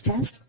Test.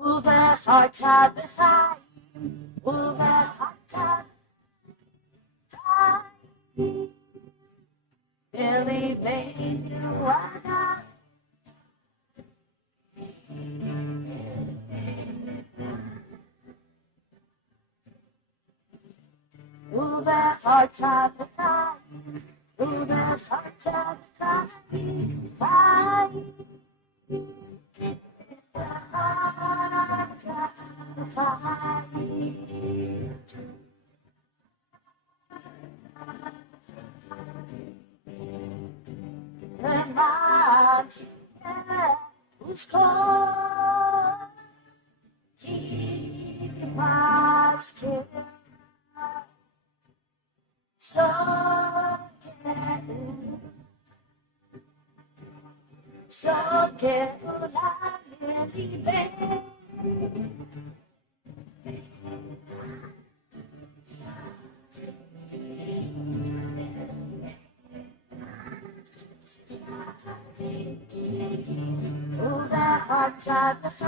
ובחרתה בחיים, ובחרתה בחיים, בליבנו עדיין. ובחרתה בחיים, ובחרתה בחיים, חיים. Who's called keep us care, so get ובחרתה בך.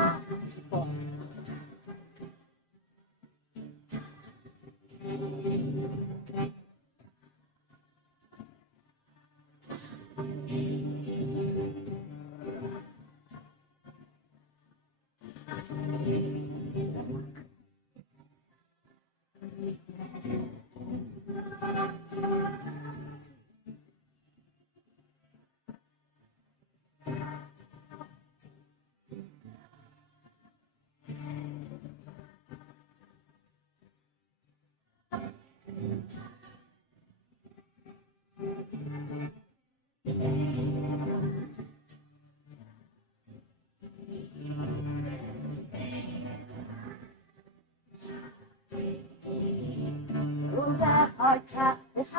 ובחרתה בך.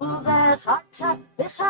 ובחרתה בך.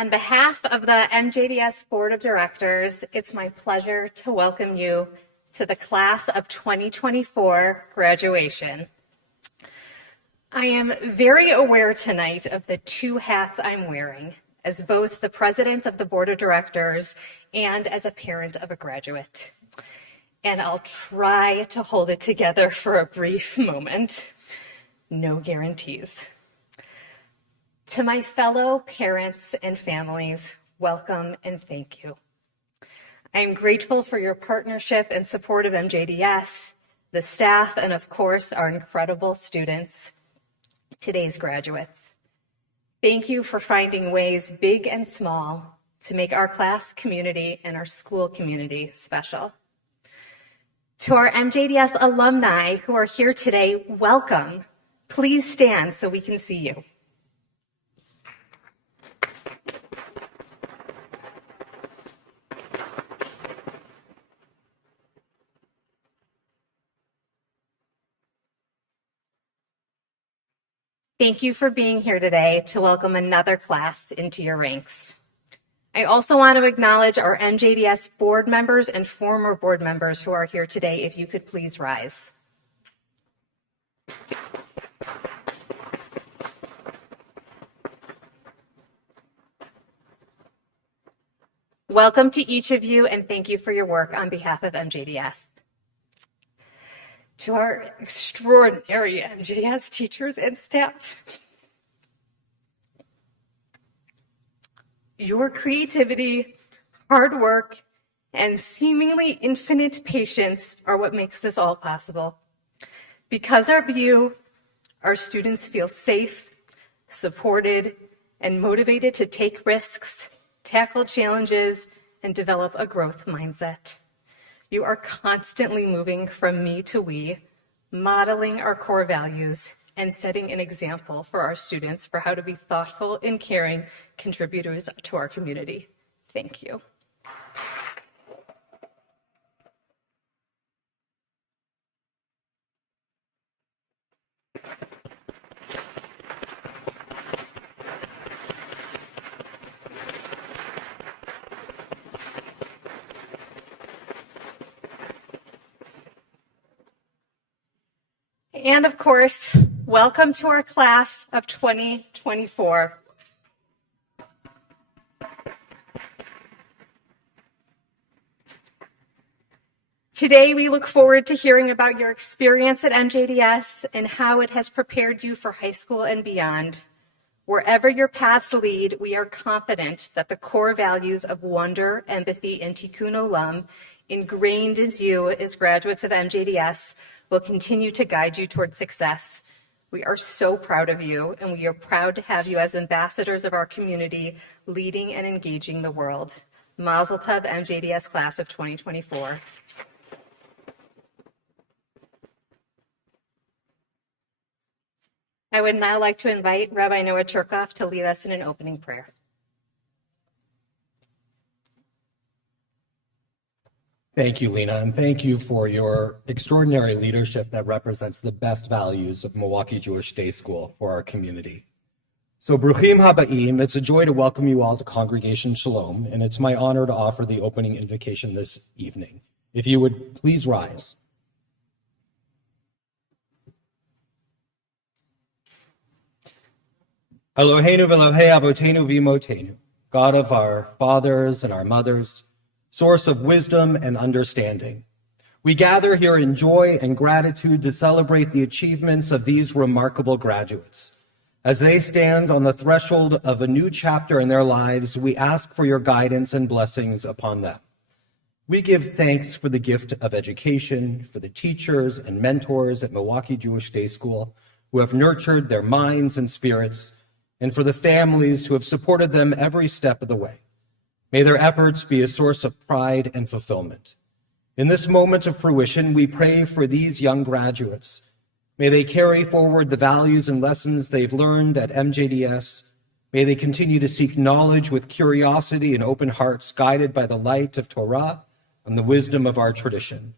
On behalf of the MJDS Board of Directors, it's my pleasure to welcome you to the class of 2024 graduation. I am very aware tonight of the two hats I'm wearing as both the president of the Board of Directors and as a parent of a graduate. And I'll try to hold it together for a brief moment. No guarantees. To my fellow parents and families, welcome and thank you. I am grateful for your partnership and support of MJDS, the staff, and of course, our incredible students, today's graduates. Thank you for finding ways, big and small, to make our class community and our school community special. To our MJDS alumni who are here today, welcome. Please stand so we can see you. Thank you for being here today to welcome another class into your ranks. I also want to acknowledge our MJDS board members and former board members who are here today. If you could please rise. Welcome to each of you, and thank you for your work on behalf of MJDS. To our extraordinary MJDS teachers and staff, your creativity, hard work, and seemingly infinite patience are what makes this all possible. Because of you, our students feel safe, supported, and motivated to take risks, tackle challenges, and develop a growth mindset. You are constantly moving from me to we, modeling our core values and setting an example for our students for how to be thoughtful and caring contributors to our community. Thank you. And of course, welcome to our class of 2024. Today, we look forward to hearing about your experience at MJDS and how it has prepared you for high school and beyond. Wherever your paths lead, we are confident that the core values of wonder, empathy, and tikkun olam ingrained into you as graduates of MJDS will continue to guide you toward success. We are so proud of you, and we are proud to have you as ambassadors of our community, leading and engaging the world. Mazel tov, MJDS class of 2024. I would now like to invite Rabbi Noah Cherkoff to lead us in an opening prayer. Thank you, Lena, and thank you for your extraordinary leadership that represents the best values of Milwaukee Jewish Day School for our community. So, Bruchim Habaim, it's a joy to welcome you all to Congregation Shalom, and it's my honor to offer the opening invocation this evening. If you would please rise. Eloheinu v'Elohei Avotenu v'Imotenu, God of our fathers and our mothers, source of wisdom and understanding. We gather here in joy and gratitude to celebrate the achievements of these remarkable graduates. As they stand on the threshold of a new chapter in their lives, we ask for your guidance and blessings upon them. We give thanks for the gift of education, for the teachers and mentors at Milwaukee Jewish Day School who have nurtured their minds and spirits, and for the families who have supported them every step of the way. May their efforts be a source of pride and fulfillment. In this moment of fruition, we pray for these young graduates. May they carry forward the values and lessons they've learned at MJDS. May they continue to seek knowledge with curiosity and open hearts, guided by the light of Torah and the wisdom of our tradition.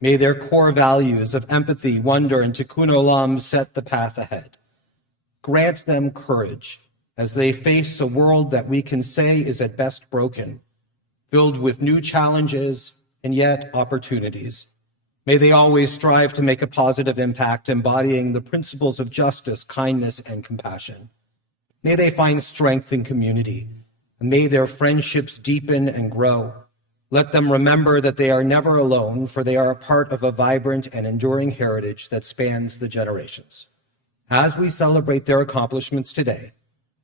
May their core values of empathy, wonder, and tikkun olam set the path ahead. Grant them courage as they face a world that we can say is at best broken, filled with new challenges and yet opportunities. May they always strive to make a positive impact, embodying the principles of justice, kindness, and compassion. May they find strength in community, and may their friendships deepen and grow. Let them remember that they are never alone, for they are a part of a vibrant and enduring heritage that spans the generations. As we celebrate their accomplishments today,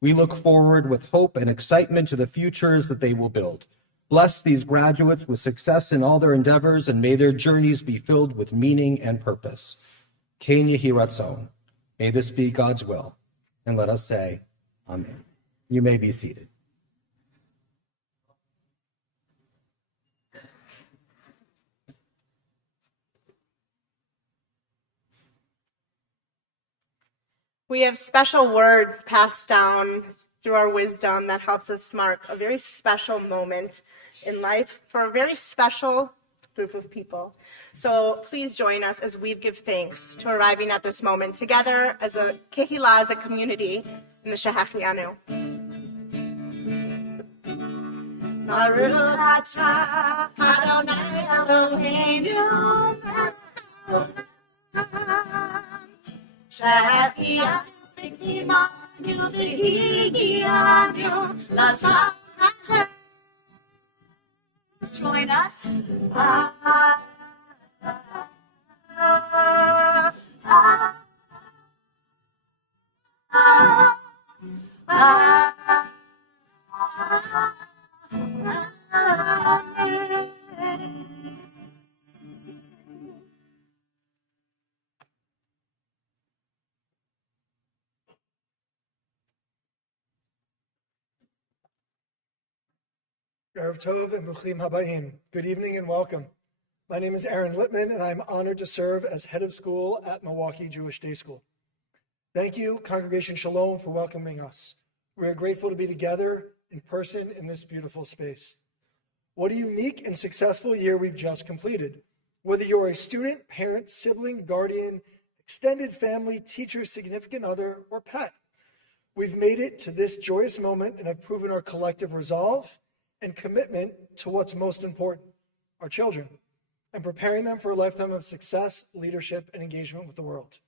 we look forward with hope and excitement to the futures that they will build. Bless these graduates with success in all their endeavors, and may their journeys be filled with meaning and purpose. Ken Yehi Ratzon. May this be God's will. And let us say, Amen. You may be seated. We have special words passed down through our wisdom that helps us mark a very special moment in life for a very special group of people. So please join us as we give thanks to arriving at this moment together as a kehillah, as a community in the Shehecheyanu. Baruch atah Adonai Eloheinu Shehecheyanu v'kimanu v'higiyanu l'zman hazeh. Join us. Erev Tov and Bruchim Habayim. Good evening and welcome. My name is Aaron Littman, and I'm honored to serve as head of school at Milwaukee Jewish Day School. Thank you, Congregation Shalom, for welcoming us. We are grateful to be together in person in this beautiful space. What a unique and successful year we've just completed. Whether you're a student, parent, sibling, guardian, extended family, teacher, significant other, or pet, we've made it to this joyous moment and have proven our collective resolve and commitment to what's most important, our children, and preparing them for a lifetime of success, leadership, and engagement with the world.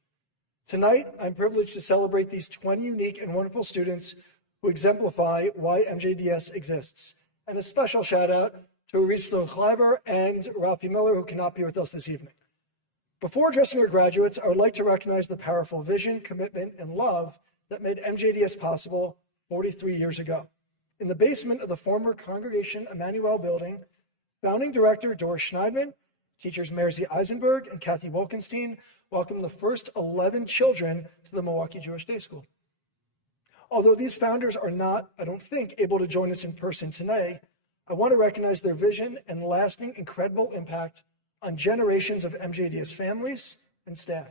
Tonight, I'm privileged to celebrate these 20 unique and wonderful students who exemplify why MJDS exists. And a special shout out to Risto Kleiber and Ralphie Miller, who cannot be with us this evening. Before addressing our graduates, I would like to recognize the powerful vision, commitment, and love that made MJDS possible 43 years ago. In the basement of the former Congregation Emmanuel building, founding director Doris Schneidman, teachers Merzy Eisenberg and Kathy Wolkenstein welcomed the first 11 children to the Milwaukee Jewish Day School. Although these founders are not, I don't think, able to join us in person today, I want to recognize their vision and lasting, incredible impact on generations of MJDS families and staff.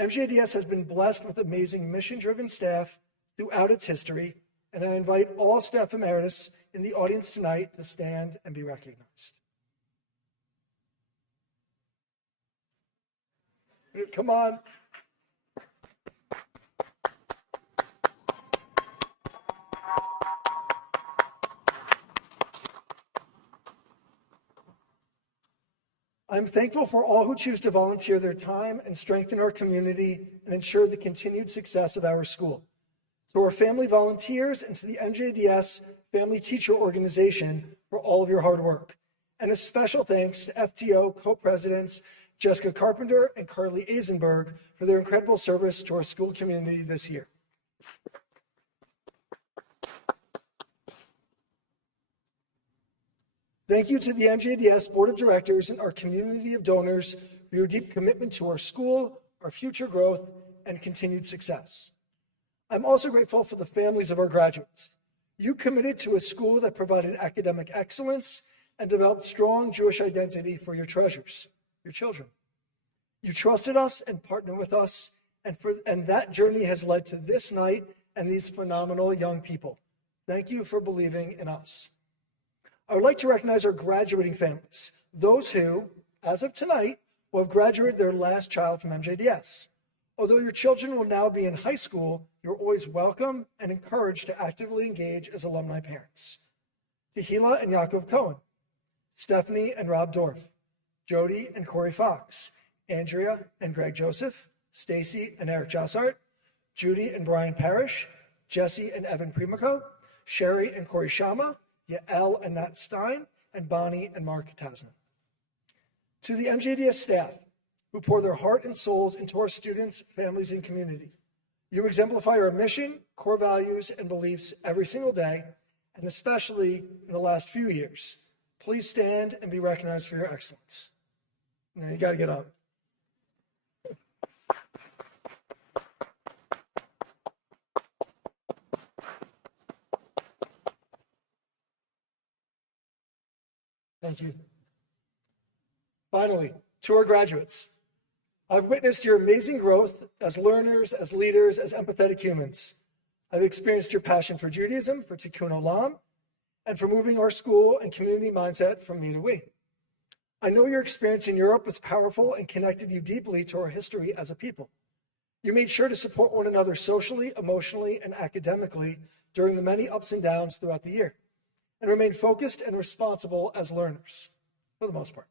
MJDS has been blessed with amazing mission-driven staff throughout its history, and I invite all staff emeritus in the audience tonight to stand and be recognized. Come on. I'm thankful for all who choose to volunteer their time and strengthen our community and ensure the continued success of our school. To our family volunteers and to the MJDS Family Teacher Organization for all of your hard work. And a special thanks to FTO co-presidents Jessica Carpenter and Carly Eisenberg for their incredible service to our school community this year. Thank you to the MJDS Board of Directors and our community of donors for your deep commitment to our school, our future growth, and continued success. I'm also grateful for the families of our graduates. You committed to a school that provided academic excellence and developed strong Jewish identity for your treasures, your children. You trusted us and partnered with us, and that journey has led to this night and these phenomenal young people. Thank you for believing in us. I would like to recognize our graduating families, those who, as of tonight, will have graduated their last child from MJDS. Although your children will now be in high school, you're always welcome and encouraged to actively engage as alumni parents. Tehila and Yaakov Cohen, Stephanie and Rob Dorff, Jody and Corey Fox, Andrea and Greg Joseph, Stacy and Eric Jossart, Judy and Brian Parrish, Jesse and Evan Primico, Sherry and Corey Shama, Yael and Nat Stein, and Bonnie and Mark Tasman. To the MJDS staff, who pour their heart and souls into our students, families, and community. You exemplify our mission, core values, and beliefs every single day, and especially in the last few years. Please stand and be recognized for your excellence. You got to get up. Thank you. Finally, to our graduates, I've witnessed your amazing growth as learners, as leaders, as empathetic humans. I've experienced your passion for Judaism, for Tikkun Olam, and for moving our school and community mindset from me to we. I know your experience in Europe was powerful and connected you deeply to our history as a people. You made sure to support one another socially, emotionally, and academically during the many ups and downs throughout the year, and remained focused and responsible as learners, for the most part.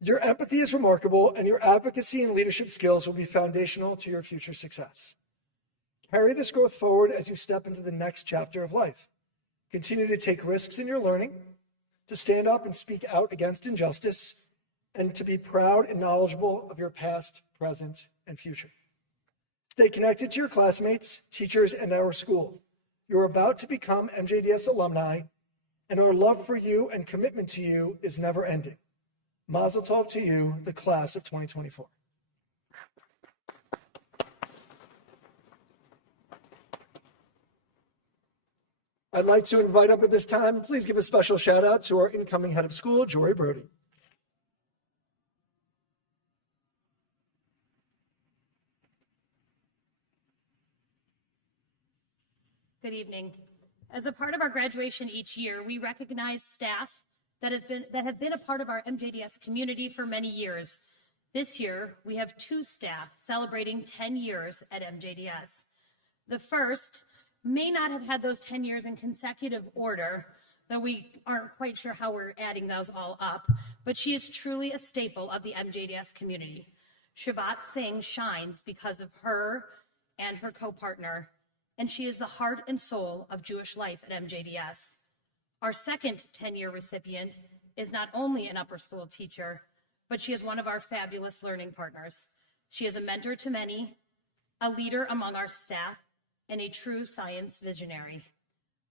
Your empathy is remarkable, and your advocacy and leadership skills will be foundational to your future success. Carry this growth forward as you step into the next chapter of life. Continue to take risks in your learning, to stand up and speak out against injustice, and to be proud and knowledgeable of your past, present, and future. Stay connected to your classmates, teachers, and our school. You're about to become MJDS alumni, and our love for you and commitment to you is never ending. Mazel tov to you, the class of 2024. I'd like to invite up at this time, please give a special shout out to our incoming head of school, Jory Brody. Good evening. As a part of our graduation each year, we recognize staff that have been a part of our MJDS community for many years. This year, we have 2 staff celebrating 10 years at MJDS. The first may not have had those 10 years in consecutive order, though we aren't quite sure how we're adding those all up, but she is truly a staple of the MJDS community. Shabbat Singh shines because of her and her co-partner, and she is the heart and soul of Jewish life at MJDS. Our second 10-year recipient is not only an upper school teacher, but she is one of our fabulous learning partners. She is a mentor to many, a leader among our staff, and a true science visionary.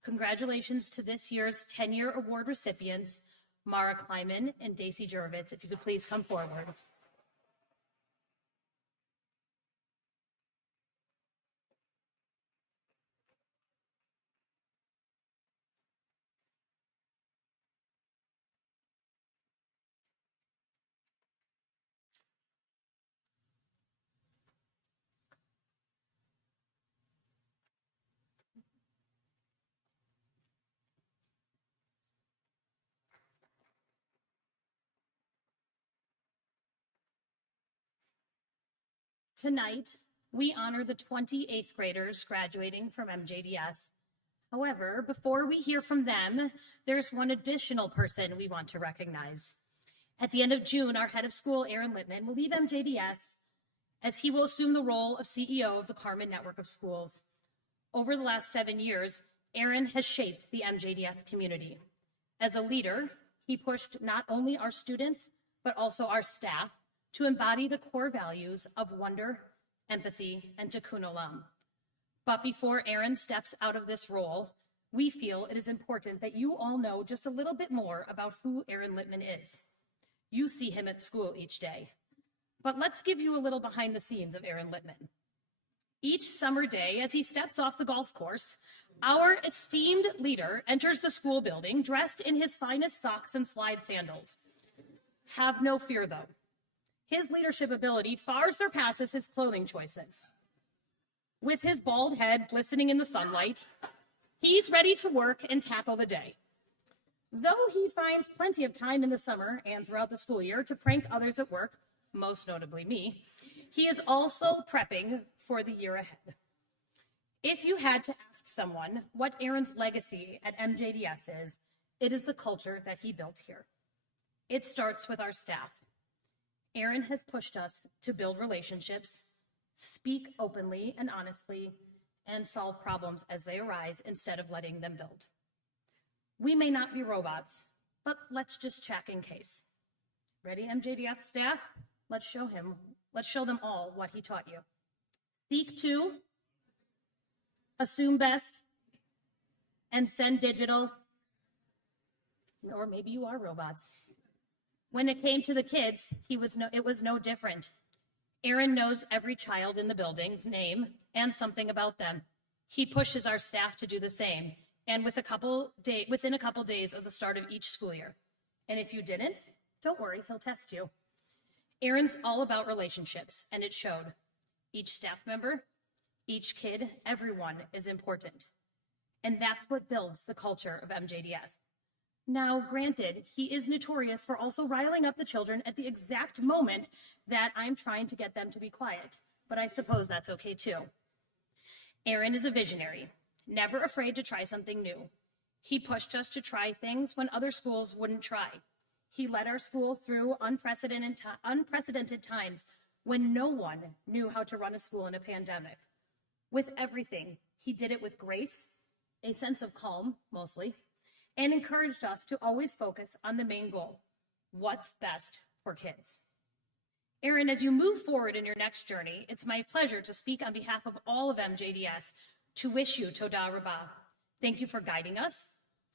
Congratulations to this year's 10-year award recipients, Mara Kleiman and Daisy Jurvitz. If you could please come forward. Tonight, we honor the 28th graders graduating from MJDS. However, before we hear from them, there's one additional person we want to recognize. At the end of June, our head of school, Aaron Littman, will leave MJDS as he will assume the role of CEO of the Carmen Network of Schools. Over the last 7 years, Aaron has shaped the MJDS community. As a leader, he pushed not only our students, but also our staff to embody the core values of wonder, empathy, and tikkun olam. But before Aaron steps out of this role, we feel it is important that you all know just a little bit more about who Aaron Littman is. You see him at school each day. But let's give you a little behind the scenes of Aaron Littman. Each summer day, as he steps off the golf course, our esteemed leader enters the school building dressed in his finest socks and slide sandals. Have no fear, though. His leadership ability far surpasses his clothing choices. With his bald head glistening in the sunlight, he's ready to work and tackle the day. Though he finds plenty of time in the summer and throughout the school year to prank others at work, most notably me, he is also prepping for the year ahead. If you had to ask someone what Aaron's legacy at MJDS is, it is the culture that he built here. It starts with our staff. Aaron has pushed us to build relationships, speak openly and honestly, and solve problems as they arise instead of letting them build. We may not be robots, but let's just check in case. Ready, MJDS staff? Let's show them all what he taught you. Seek to, assume best, and send digital. Or maybe you are robots. When it came to the kids, it was no different. Aaron knows every child in the building's name and something about them. He pushes our staff to do the same, and within a couple days of the start of each school year, And if you didn't, don't worry, he'll test you. Aaron's all about relationships, and it showed. Each staff member, each kid, everyone is important. And that's what builds the culture of MJDS. Now, granted, he is notorious for also riling up the children at the exact moment that I'm trying to get them to be quiet, but I suppose that's okay too. Aaron is a visionary, never afraid to try something new. He pushed us to try things when other schools wouldn't try. He led our school through unprecedented times when no one knew how to run a school in a pandemic. With everything, he did it with grace, a sense of calm, mostly, and encouraged us to always focus on the main goal, what's best for kids. Aaron, as you move forward in your next journey, it's my pleasure to speak on behalf of all of MJDS to wish you Toda Rabah. Thank you for guiding us,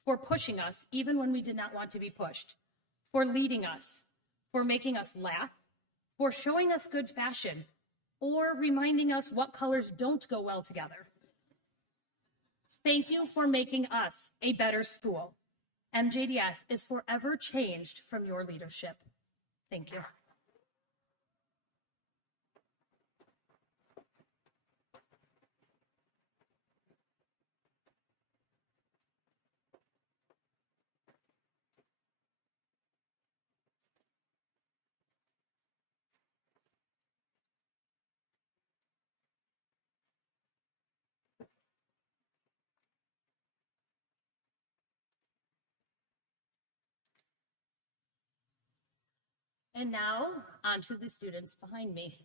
for pushing us even when we did not want to be pushed, for leading us, for making us laugh, for showing us good fashion, or reminding us what colors don't go well together. Thank you for making us a better school. MJDS is forever changed from your leadership. Thank you. And now, on to the students behind me.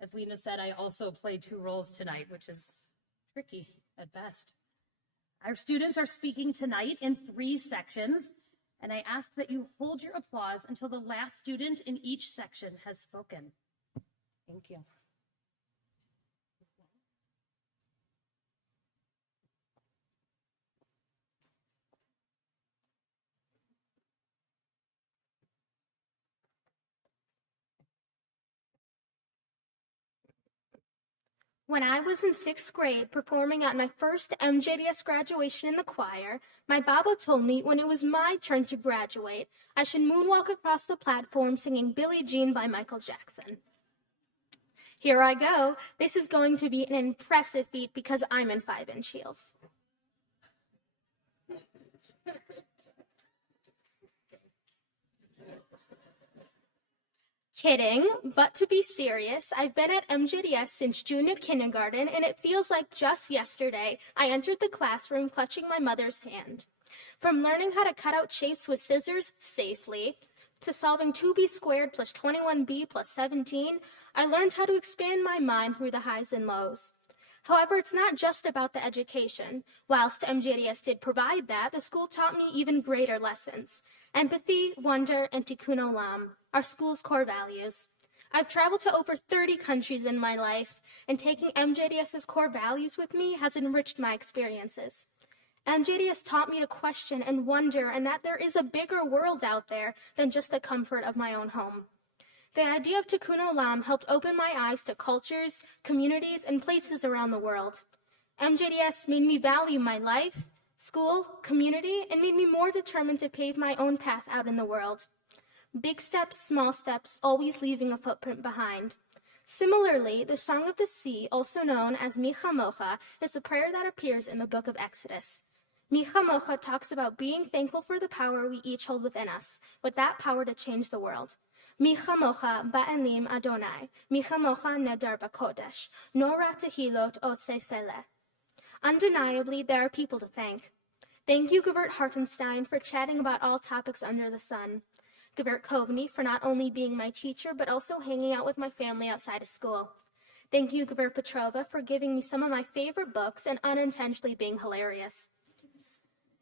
As Lena said, I also play 2 roles tonight, which is tricky at best. Our students are speaking tonight in 3 sections, and I ask that you hold your applause until the last student in each section has spoken. Thank you. When I was in 6th grade performing at my first MJDS graduation in the choir, my Baba told me when it was my turn to graduate, I should moonwalk across the platform singing Billie Jean by Michael Jackson. Here I go. This is going to be an impressive feat because I'm in 5-inch heels. Kidding, but to be serious, I've been at MJDS since junior kindergarten, and it feels like just yesterday I entered the classroom clutching my mother's hand. From learning how to cut out shapes with scissors safely, to solving 2b squared plus 21b plus 17, I learned how to expand my mind through the highs and lows. However, it's not just about the education. Whilst MJDS did provide that, the school taught me even greater lessons. Empathy, wonder, and tikkun olam, our school's core values. I've traveled to over 30 countries in my life, and taking MJDS's core values with me has enriched my experiences. MJDS taught me to question and wonder, and that there is a bigger world out there than just the comfort of my own home. The idea of tikkun olam helped open my eyes to cultures, communities, and places around the world. MJDS made me value my life, school, community, and made me more determined to pave my own path out in the world. Big steps, small steps, always leaving a footprint behind. Similarly, the Song of the Sea, also known as Micha Mocha, is a prayer that appears in the book of Exodus. Micha Mocha talks about being thankful for the power we each hold within us, with that power to change the world. Micha Mocha ba'elim Adonai, Micha Mocha nedar b'kodesh, nora tehilot oseh feleh. Undeniably, there are people to thank. Thank you, Gevert Hartenstein, for chatting about all topics under the sun. Gevert Kovney for not only being my teacher, but also hanging out with my family outside of school. Thank you, Gevert Petrova, for giving me some of my favorite books and unintentionally being hilarious.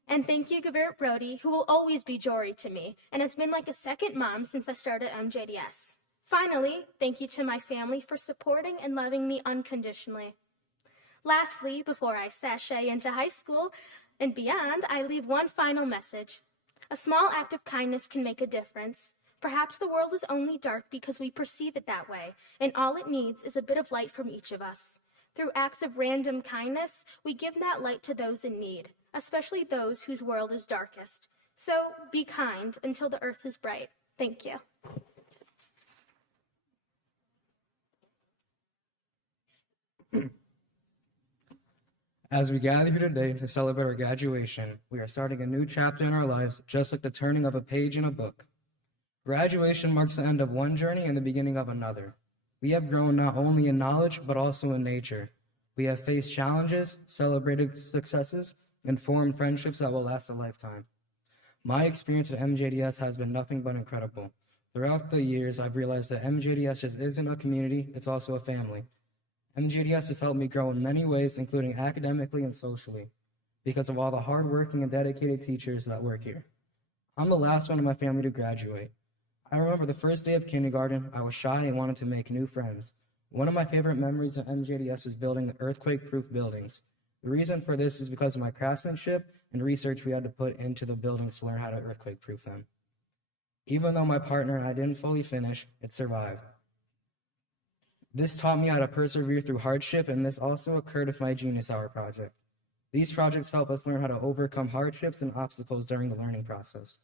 And thank you, Gevert Brody, who will always be Jory to me, and has been like a second mom since I started MJDS. Finally, thank you to my family for supporting and loving me unconditionally. Lastly, before I sashay into high school and beyond, I leave one final message. A small act of kindness can make a difference. Perhaps the world is only dark because we perceive it that way, and all it needs is a bit of light from each of us. Through acts of random kindness, we give that light to those in need, especially those whose world is darkest. So be kind until the earth is bright. Thank you. As we gather here today to celebrate our graduation, we are starting a new chapter in our lives, just like the turning of a page in a book. Graduation marks the end of one journey and the beginning of another. We have grown not only in knowledge, but also in nature. We have faced challenges, celebrated successes, and formed friendships that will last a lifetime. My experience at MJDS has been nothing but incredible. Throughout the years, I've realized that MJDS just isn't a community, it's also a family. MJDS has helped me grow in many ways, including academically and socially, because of all the hardworking and dedicated teachers that work here. I'm the last one in my family to graduate. I remember the first day of kindergarten, I was shy and wanted to make new friends. One of my favorite memories at MJDS is building earthquake-proof buildings. The reason for this is because of my craftsmanship and research we had to put into the buildings to learn how to earthquake-proof them. Even though my partner and I didn't fully finish, it survived. This taught me how to persevere through hardship, and this also occurred with my Genius Hour project. These projects help us learn how to overcome hardships and obstacles during the learning process.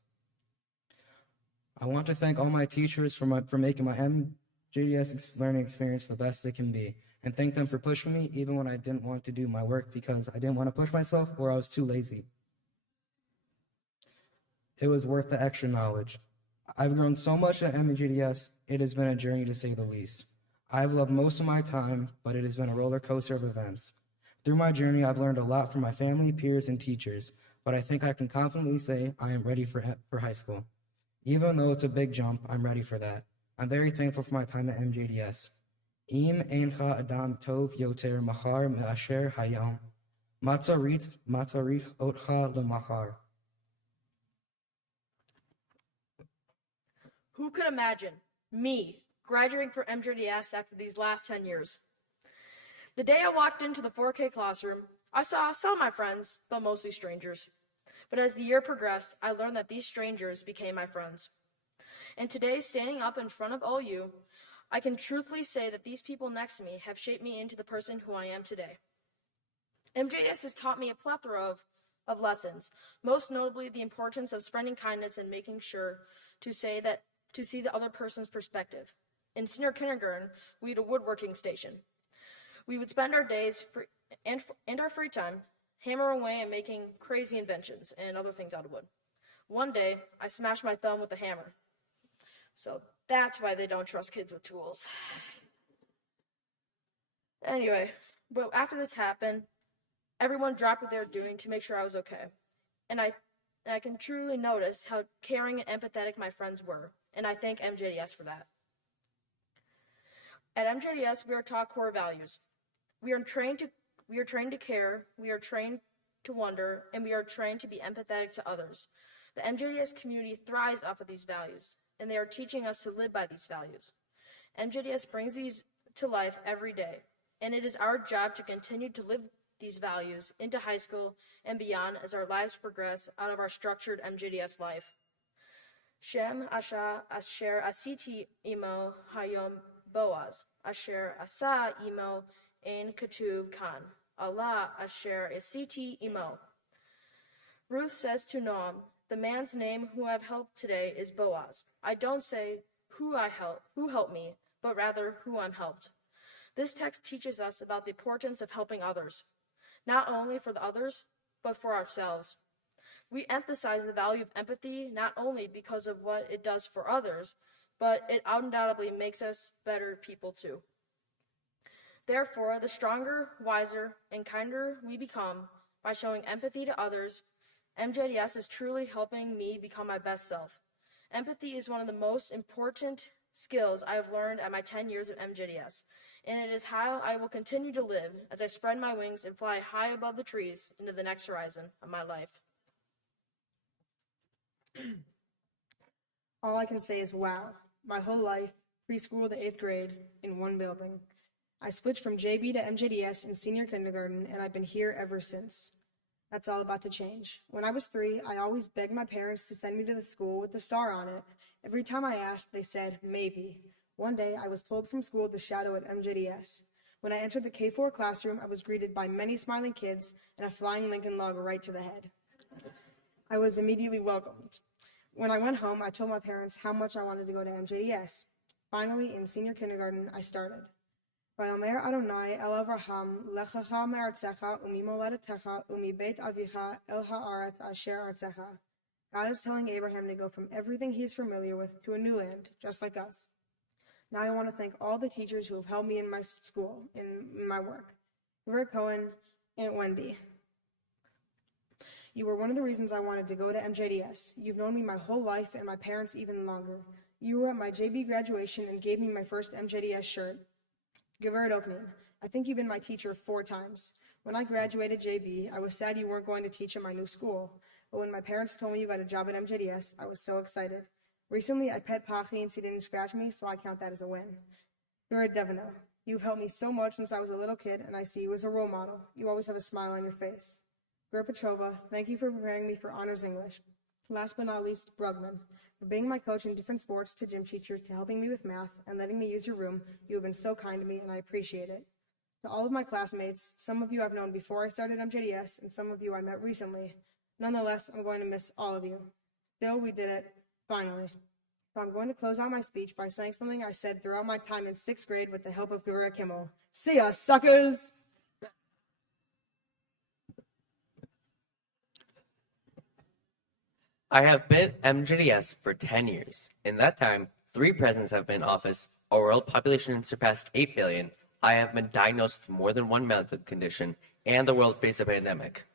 I want to thank all my teachers for making my MJDS learning experience the best it can be, and thank them for pushing me even when I didn't want to do my work because I didn't want to push myself or I was too lazy. It was worth the extra knowledge. I've grown so much at MJDS, it has been a journey to say the least. I've loved most of my time, but it has been a roller coaster of events. Through my journey, I've learned a lot from my family, peers, and teachers, but I think I can confidently say I am ready for high school. Even though it's a big jump, I'm ready for that. I'm very thankful for my time at MJDS. Im eincha adam tov yoter machar me'asher hayam. Matzarich otcha lemachar. Who could imagine me graduating from MJDS after these last 10 years? The day I walked into the 4K classroom, I saw some of my friends, but mostly strangers. But as the year progressed, I learned that these strangers became my friends. And today, standing up in front of all you, I can truthfully say that these people next to me have shaped me into the person who I am today. MJDS has taught me a plethora of lessons, most notably the importance of spreading kindness and making sure to see the other person's perspective. In senior kindergarten, we had a woodworking station. We would spend our days and our free time hammering away and making crazy inventions and other things out of wood. One day, I smashed my thumb with a hammer. So that's why they don't trust kids with tools. Anyway, but after this happened, everyone dropped what they were doing to make sure I was okay. And I can truly notice how caring and empathetic my friends were, and I thank MJDS for that. At MJDS, we are taught core values. We are trained to care, we are trained to wonder, and we are trained to be empathetic to others. The MJDS community thrives off of these values, and they are teaching us to live by these values. MJDS brings these to life every day, and it is our job to continue to live these values into high school and beyond as our lives progress out of our structured MJDS life. Shem Asha Asher Asiti Imo Hayom Boaz Asher Asa Imo Ein Katuv Khan Allah Asher Asiti Imo. Ruth says to Noam, the man's name who I've helped today is Boaz. I don't say who helped me, but rather who I'm helped. This text teaches us about the importance of helping others, not only for the others, but for ourselves. We emphasize the value of empathy not only because of what it does for others, but it undoubtedly makes us better people too. Therefore, the stronger, wiser, and kinder we become by showing empathy to others, MJDS is truly helping me become my best self. Empathy is one of the most important skills I have learned at my 10 years of MJDS, and it is how I will continue to live as I spread my wings and fly high above the trees into the next horizon of my life. All I can say is wow. My whole life, preschool to 8th grade, in one building. I switched from JB to MJDS in senior kindergarten, and I've been here ever since. That's all about to change. When I was 3, I always begged my parents to send me to the school with the star on it. Every time I asked, they said, maybe. One day, I was pulled from school to shadow at MJDS. When I entered the K-4 classroom, I was greeted by many smiling kids and a flying Lincoln log right to the head. I was immediately welcomed. When I went home, I told my parents how much I wanted to go to MJDS. Finally, in senior kindergarten, I started. Vayomer Adonai el Avraham lechacha me'artzecha umimoladetecha umibeit avicha el haaretz asher artzecha. God is telling Abraham to go from everything he is familiar with to a new land, just like us. Now I want to thank all the teachers who have helped me in my school, in my work. Rick Cohen, Aunt Wendy. You were one of the reasons I wanted to go to MJDS. You've known me my whole life and my parents even longer. You were at my JB graduation and gave me my first MJDS shirt. Gevurah Oknin, I think you've been my teacher 4 times. When I graduated JB, I was sad you weren't going to teach at my new school. But when my parents told me you got a job at MJDS, I was so excited. Recently, I pet Pachi and she didn't scratch me, so I count that as a win. Gevurah Devino, you've helped me so much since I was a little kid, and I see you as a role model. You always have a smile on your face. Gevurah Petrova, thank you for preparing me for honors English. Last but not least, Brugman, for being my coach in different sports to gym teacher to helping me with math and letting me use your room. You have been so kind to me, and I appreciate it. To all of my classmates, some of you I've known before I started MJDS, and some of you I met recently. Nonetheless, I'm going to miss all of you. Still, we did it, finally. So I'm going to close out my speech by saying something I said throughout my time in 6th grade with the help of Gevurah Kimmel. See ya, suckers! I have been at MJDS for 10 years. In that time, 3 presidents have been in office, our world population surpassed 8 billion, I have been diagnosed with more than one medical condition, and the world faced a pandemic.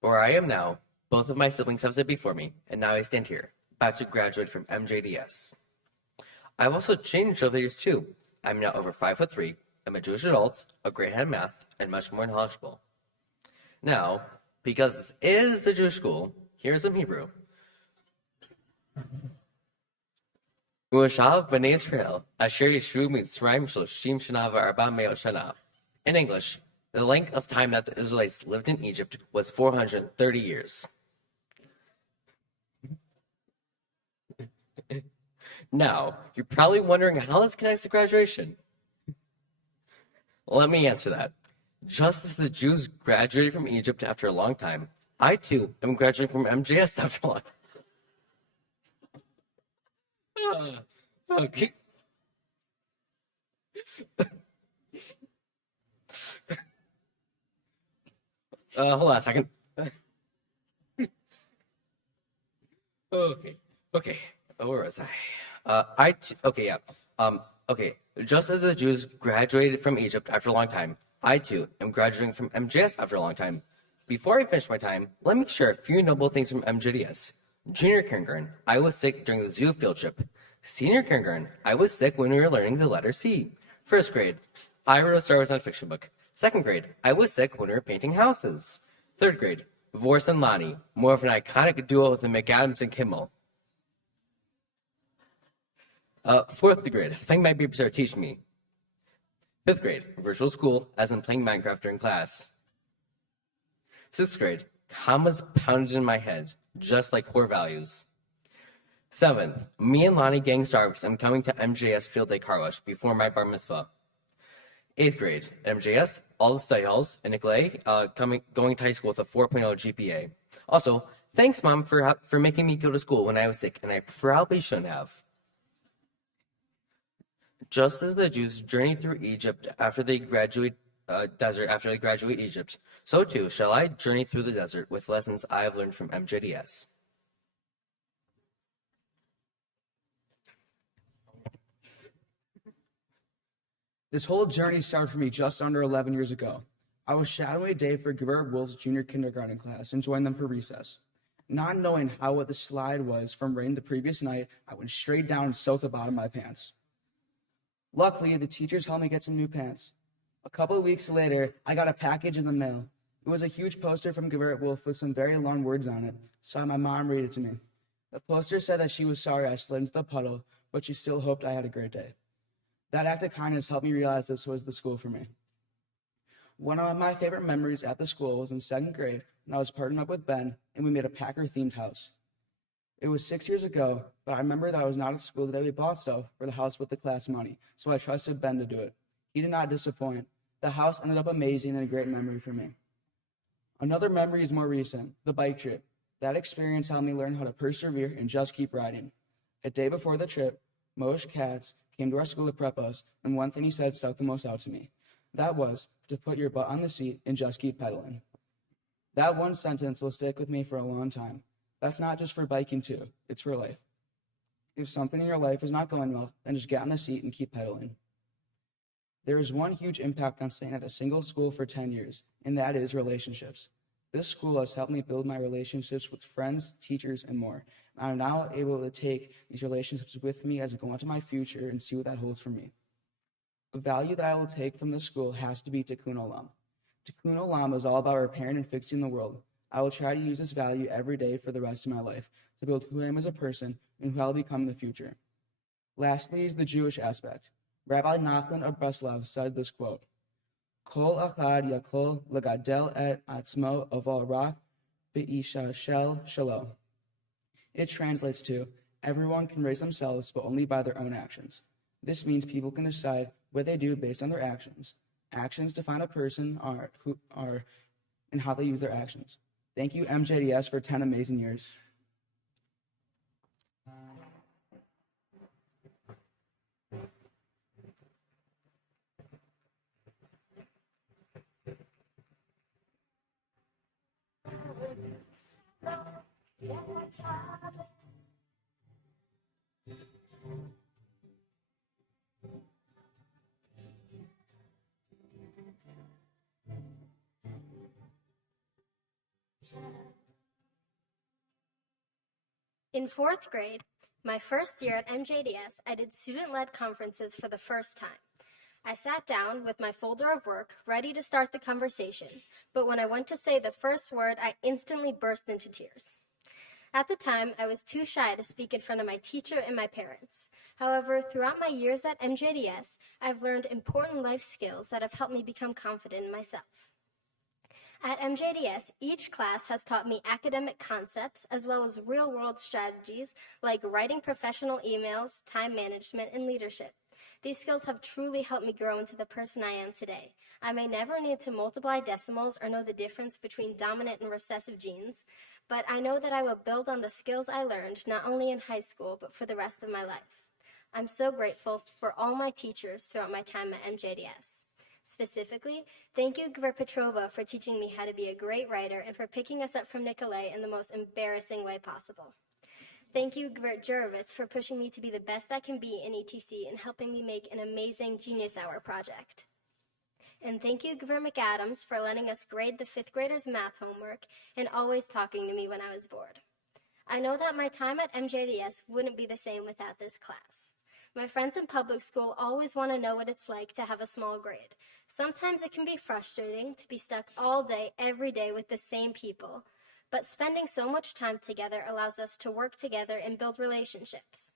Where I am now, both of my siblings have stood before me, and now I stand here, about to graduate from MJDS. I've also changed over the years too. I'm now over 5'3", I'm a Jewish adult, a great head at math, and much more knowledgeable. Now, because this is the Jewish school, here's some Hebrew. U'ashav b'nei Israel, asher yeshvu mitzrayim shloshim shana v'arba me'ot shana. In English, the length of time that the Israelites lived in Egypt was 430 years. Now, you're probably wondering how this connects to graduation. Let me answer that. Just as the Jews graduated from Egypt after a long time, I too am graduating from MJS after a long time. Okay. Hold on a second. Okay. Where was I? Okay. Just as the Jews graduated from Egypt after a long time, I too am graduating from MJS after a long time. Before I finish my time, let me share a few notable things from MJDS. Junior kindergarten, I was sick during the zoo field trip. Senior kindergarten, I was sick when we were learning the letter C. First grade, I wrote a Star Wars nonfiction book. Second grade, I was sick when we were painting houses. Third grade, Vorse and Lonnie, more of an iconic duo with the McAdams and Kimmel. Fourth grade, I think my baby started teaching me. Fifth grade, virtual school, as in playing Minecraft during class. Sixth grade, commas pounded in my head, just like core values. Seventh, me and Lonnie gang Starbucks. I'm coming to MJS Field Day Car Wash before my bar mitzvah. Eighth grade, at MJS, all the study halls, and Nicolay, going to high school with a 4.0 GPA. Also, thanks, Mom, for making me go to school when I was sick, and I probably shouldn't have. Just as the Jews journeyed through Egypt after they graduate Egypt, so too shall I journey through the desert with lessons I have learned from MJDS. This whole journey started for me just under 11 years ago. I was shadowing Dave for Gevurah Wolf's junior kindergarten class and joined them for recess. Not knowing how what the slide was from rain the previous night, I went straight down and soaked the bottom of my pants. Luckily, the teachers helped me get some new pants. A couple of weeks later, I got a package in the mail. It was a huge poster from Gevurah Wolf with some very long words on it, so I had my mom read it to me. The poster said that she was sorry I slid into the puddle, but she still hoped I had a great day. That act of kindness helped me realize this was the school for me. One of my favorite memories at the school was in 2nd grade when I was partnered up with Ben and we made a Packer-themed house. It was 6 years ago, but I remember that I was not at school the day we bought stuff for the house with the class money, so I trusted Ben to do it. He did not disappoint. The house ended up amazing and a great memory for me. Another memory is more recent, the bike trip. That experience helped me learn how to persevere and just keep riding. A day before the trip, Moshe Katz came to our school to prep us, and one thing he said stuck the most out to me. That was to put your butt on the seat and just keep pedaling. That one sentence will stick with me for a long time. That's not just for biking too, it's for life. If something in your life is not going well, then just get on the seat and keep pedaling. There is one huge impact on staying at a single school for 10 years, and that is relationships. This school has helped me build my relationships with friends, teachers, and more. I'm now able to take these relationships with me as I go into my future and see what that holds for me. A value that I will take from this school has to be Tikkun Olam. Tikkun Olam is all about repairing and fixing the world. I will try to use this value every day for the rest of my life to build who I am as a person and who I will become in the future. Lastly is the Jewish aspect. Rabbi Nachman of Breslov said this quote, Kol achad yakol legadel et atzmo aval ra be'isha shel shelo. It translates to, everyone can raise themselves, but only by their own actions. This means people can decide what they do based on their actions. Actions define a person and how they use their actions. Thank you, MJDS, for 10 amazing years. In fourth grade, my first year at MJDS, I did student-led conferences for the first time. I sat down with my folder of work, ready to start the conversation, but when I went to say the first word, I instantly burst into tears. At the time, I was too shy to speak in front of my teacher and my parents. However, throughout my years at MJDS, I've learned important life skills that have helped me become confident in myself. At MJDS, each class has taught me academic concepts as well as real-world strategies like writing professional emails, time management, and leadership. These skills have truly helped me grow into the person I am today. I may never need to multiply decimals or know the difference between dominant and recessive genes, but I know that I will build on the skills I learned not only in high school, but for the rest of my life. I'm so grateful for all my teachers throughout my time at MJDS. Specifically, thank you, Gver Petrova, for teaching me how to be a great writer and for picking us up from Nikolay in the most embarrassing way possible. Thank you, Gvert Jurovitz, for pushing me to be the best I can be in ETC and helping me make an amazing Genius Hour project. And thank you, Gvert McAdams, for letting us grade the fifth graders' math homework and always talking to me when I was bored. I know that my time at MJDS wouldn't be the same without this class. My friends in public school always want to know what it's like to have a small grade. Sometimes it can be frustrating to be stuck all day, every day with the same people, but spending so much time together allows us to work together and build relationships.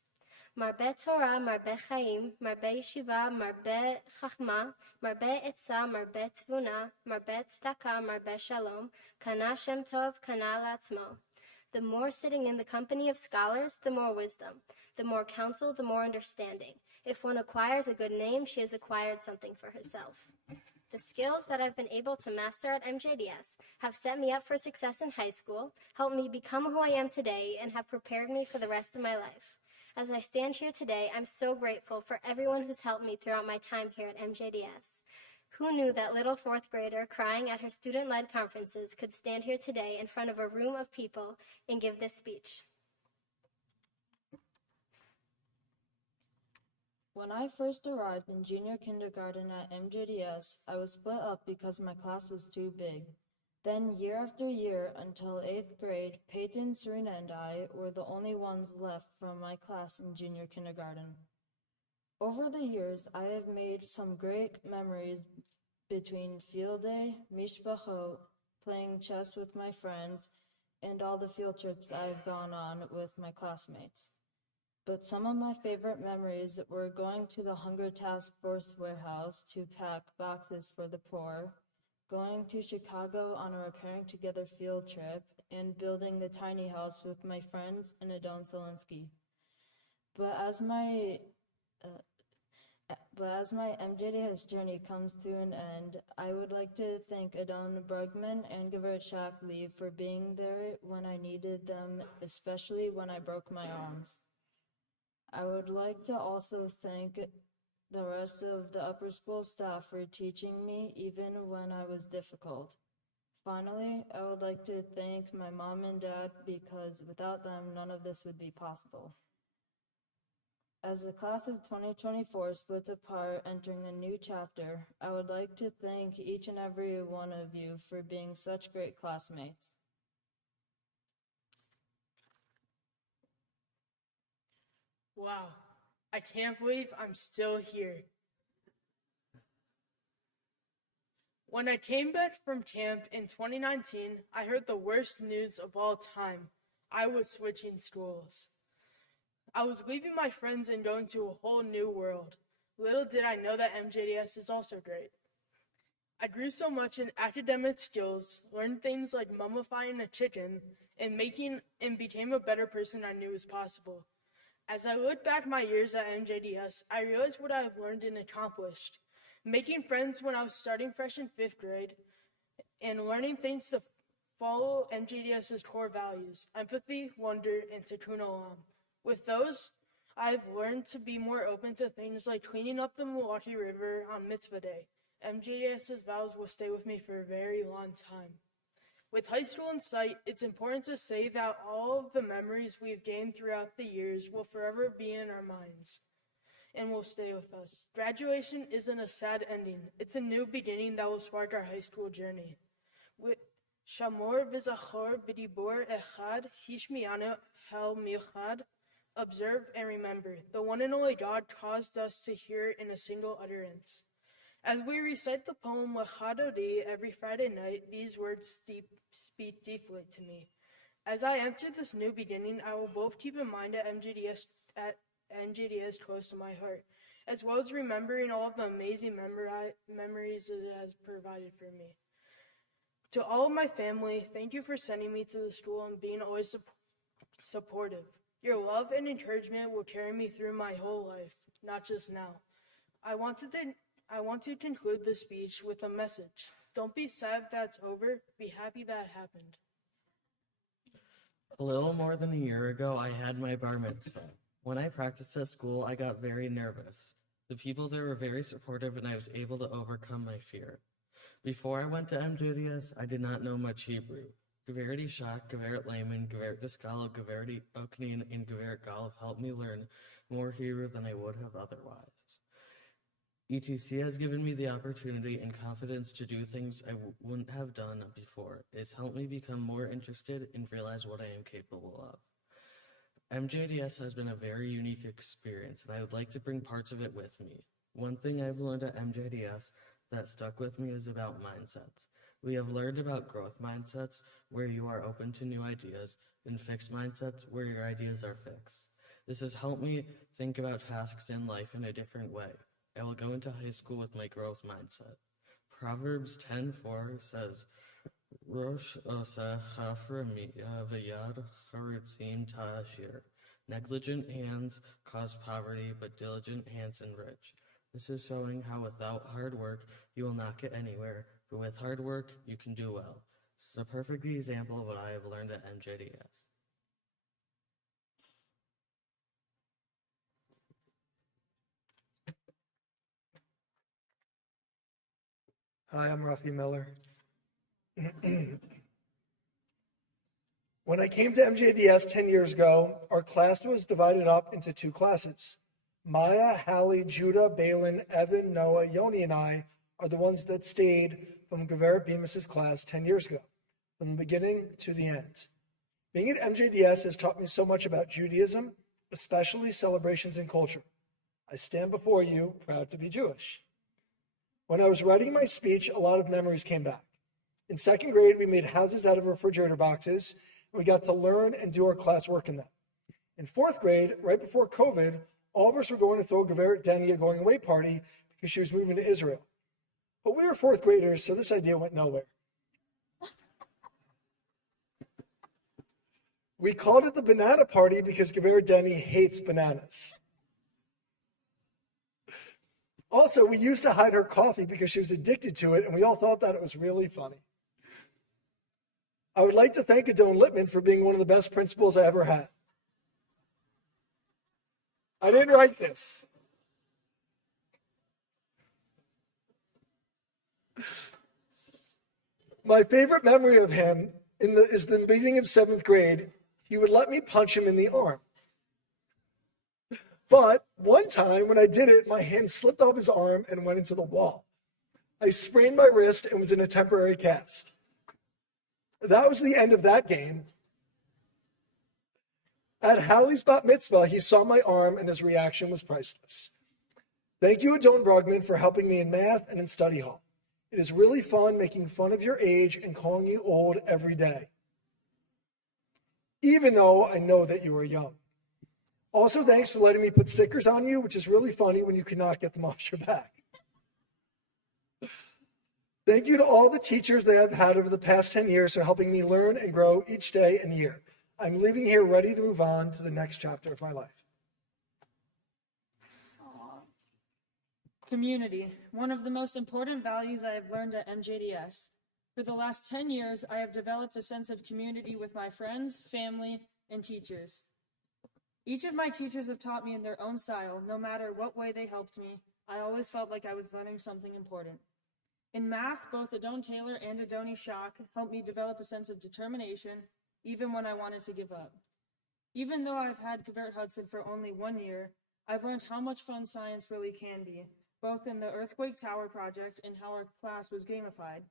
Marbe Torah, Marbe Chaim, Marbe Yeshiva, Marbe Chachma, Marbe Etzah, Marbe Tvuna, Marbe Tzedakah, Marbe Shalom, Kana Shem Tov, Kana Latzmo. The more sitting in the company of scholars, the more wisdom. The more counsel, the more understanding. If one acquires a good name, she has acquired something for herself. The skills that I've been able to master at MJDS have set me up for success in high school, helped me become who I am today, and have prepared me for the rest of my life. As I stand here today, I'm so grateful for everyone who's helped me throughout my time here at MJDS. Who knew that little fourth grader crying at her student-led conferences could stand here today in front of a room of people and give this speech? When I first arrived in junior kindergarten at MJDS, I was split up because my class was too big. Then, year after year, until 8th grade, Peyton, Serena, and I were the only ones left from my class in junior kindergarten. Over the years, I have made some great memories between field day, mishpachot, playing chess with my friends, and all the field trips I've gone on with my classmates. But some of my favorite memories were going to the Hunger Task Force warehouse to pack boxes for the poor, going to Chicago on a Repairing Together field trip, and building the tiny house with my friends and Adon Solinsky. But But as my MJDS journey comes to an end, I would like to thank Adon Brugman and Gavert Shackley for being there when I needed them, especially when I broke my arms. I would like to also thank the rest of the upper school staff for teaching me even when I was difficult. Finally, I would like to thank my mom and dad because without them, none of this would be possible. As the class of 2024 splits apart, entering a new chapter, I would like to thank each and every one of you for being such great classmates. Wow, I can't believe I'm still here. When I came back from camp in 2019, I heard the worst news of all time. I was switching schools. I was leaving my friends and going to a whole new world. Little did I know that MJDS is also great. I grew so much in academic skills, learned things like mummifying a chicken, and became a better person I knew was possible. As I look back my years at MJDS, I realized what I have learned and accomplished. Making friends when I was starting fresh in 5th grade, and learning things to follow MJDS's core values, empathy, wonder, and tikkun olam. With those, I've learned to be more open to things like cleaning up the Milwaukee River on Mitzvah Day. MJDS's vows will stay with me for a very long time. With high school in sight, it's important to say that all of the memories we've gained throughout the years will forever be in our minds and will stay with us. Graduation isn't a sad ending. It's a new beginning that will spark our high school journey. With Shamor v'zachor b'dibor echad hishmiyanu hel michad. Observe and remember, the one and only God caused us to hear in a single utterance. As we recite the poem Lechadodi every Friday night, these words speak deeply to me. As I enter this new beginning, I will both keep in mind that MJDS close to my heart, as well as remembering all of the amazing memories it has provided for me. To all of my family, thank you for sending me to the school and being always supportive. Your love and encouragement will carry me through my whole life, not just now. I want to conclude this speech with a message. Don't be sad that it's over. Be happy that it happened. A little more than a year ago, I had my bar mitzvah. When I practiced at school, I got very nervous. The people there were very supportive, and I was able to overcome my fear. Before I went to MJDS, I did not know much Hebrew. Geveret Ishak, Geveret Layman, Geveret Diskal, Geveret Oknin, and Geveret Galv helped me learn more Hebrew than I would have otherwise. ETC has given me the opportunity and confidence to do things I wouldn't have done before. It's helped me become more interested and realize what I am capable of. MJDS has been a very unique experience, and I would like to bring parts of it with me. One thing I've learned at MJDS that stuck with me is about mindsets. We have learned about growth mindsets, where you are open to new ideas, and fixed mindsets, where your ideas are fixed. This has helped me think about tasks in life in a different way. I will go into high school with my growth mindset. Proverbs 10:4 says, Rosh osa chafra v'yad haritzin ta'ashir. Negligent hands cause poverty, but diligent hands enrich. This is showing how without hard work, you will not get anywhere, but with hard work, you can do well. This is a perfect example of what I have learned at MJDS. Hi, I'm Rafi Miller. When I came to MJDS 10 years ago, our class was divided up into 2 classes. Maya, Hallie, Judah, Balin, Evan, Noah, Yoni, and I are the ones that stayed from Geveret Bemis's class 10 years ago, from the beginning to the end. Being at MJDS has taught me so much about Judaism, especially celebrations and culture. I stand before you proud to be Jewish. When I was writing my speech, a lot of memories came back. In 2nd grade, we made houses out of refrigerator boxes, and we got to learn and do our classwork in them. In 4th grade, right before COVID, all of us were going to throw Geveret Deni a going away party because she was moving to Israel. But we were 4th graders, so this idea went nowhere. We called it the banana party because Geveret Deni hates bananas. Also, we used to hide her coffee because she was addicted to it, and we all thought that it was really funny. I would like to thank Adone Littman for being one of the best principals I ever had. I didn't write this. My favorite memory of him is the beginning of 7th grade. He would let me punch him in the arm. But one time when I did it, my hand slipped off his arm and went into the wall. I sprained my wrist and was in a temporary cast. That was the end of that game. At Hallie's bat mitzvah, he saw my arm and his reaction was priceless. Thank you, Adone Brugman, for helping me in math and in study hall. It is really fun making fun of your age and calling you old every day, even though I know that you are young. Also, thanks for letting me put stickers on you, which is really funny when you cannot get them off your back. Thank you to all the teachers that I've had over the past 10 years for helping me learn and grow each day and year. I'm leaving here ready to move on to the next chapter of my life. Community, one of the most important values I have learned at MJDS. For the last 10 years, I have developed a sense of community with my friends, family, and teachers. Each of my teachers have taught me in their own style. No matter what way they helped me, I always felt like I was learning something important. In math, both Adone Taylor and Adoni Shock helped me develop a sense of determination, even when I wanted to give up. Even though I've had Gavert Hudson for only 1 year, I've learned how much fun science really can be, both in the Earthquake Tower project and how our class was gamified.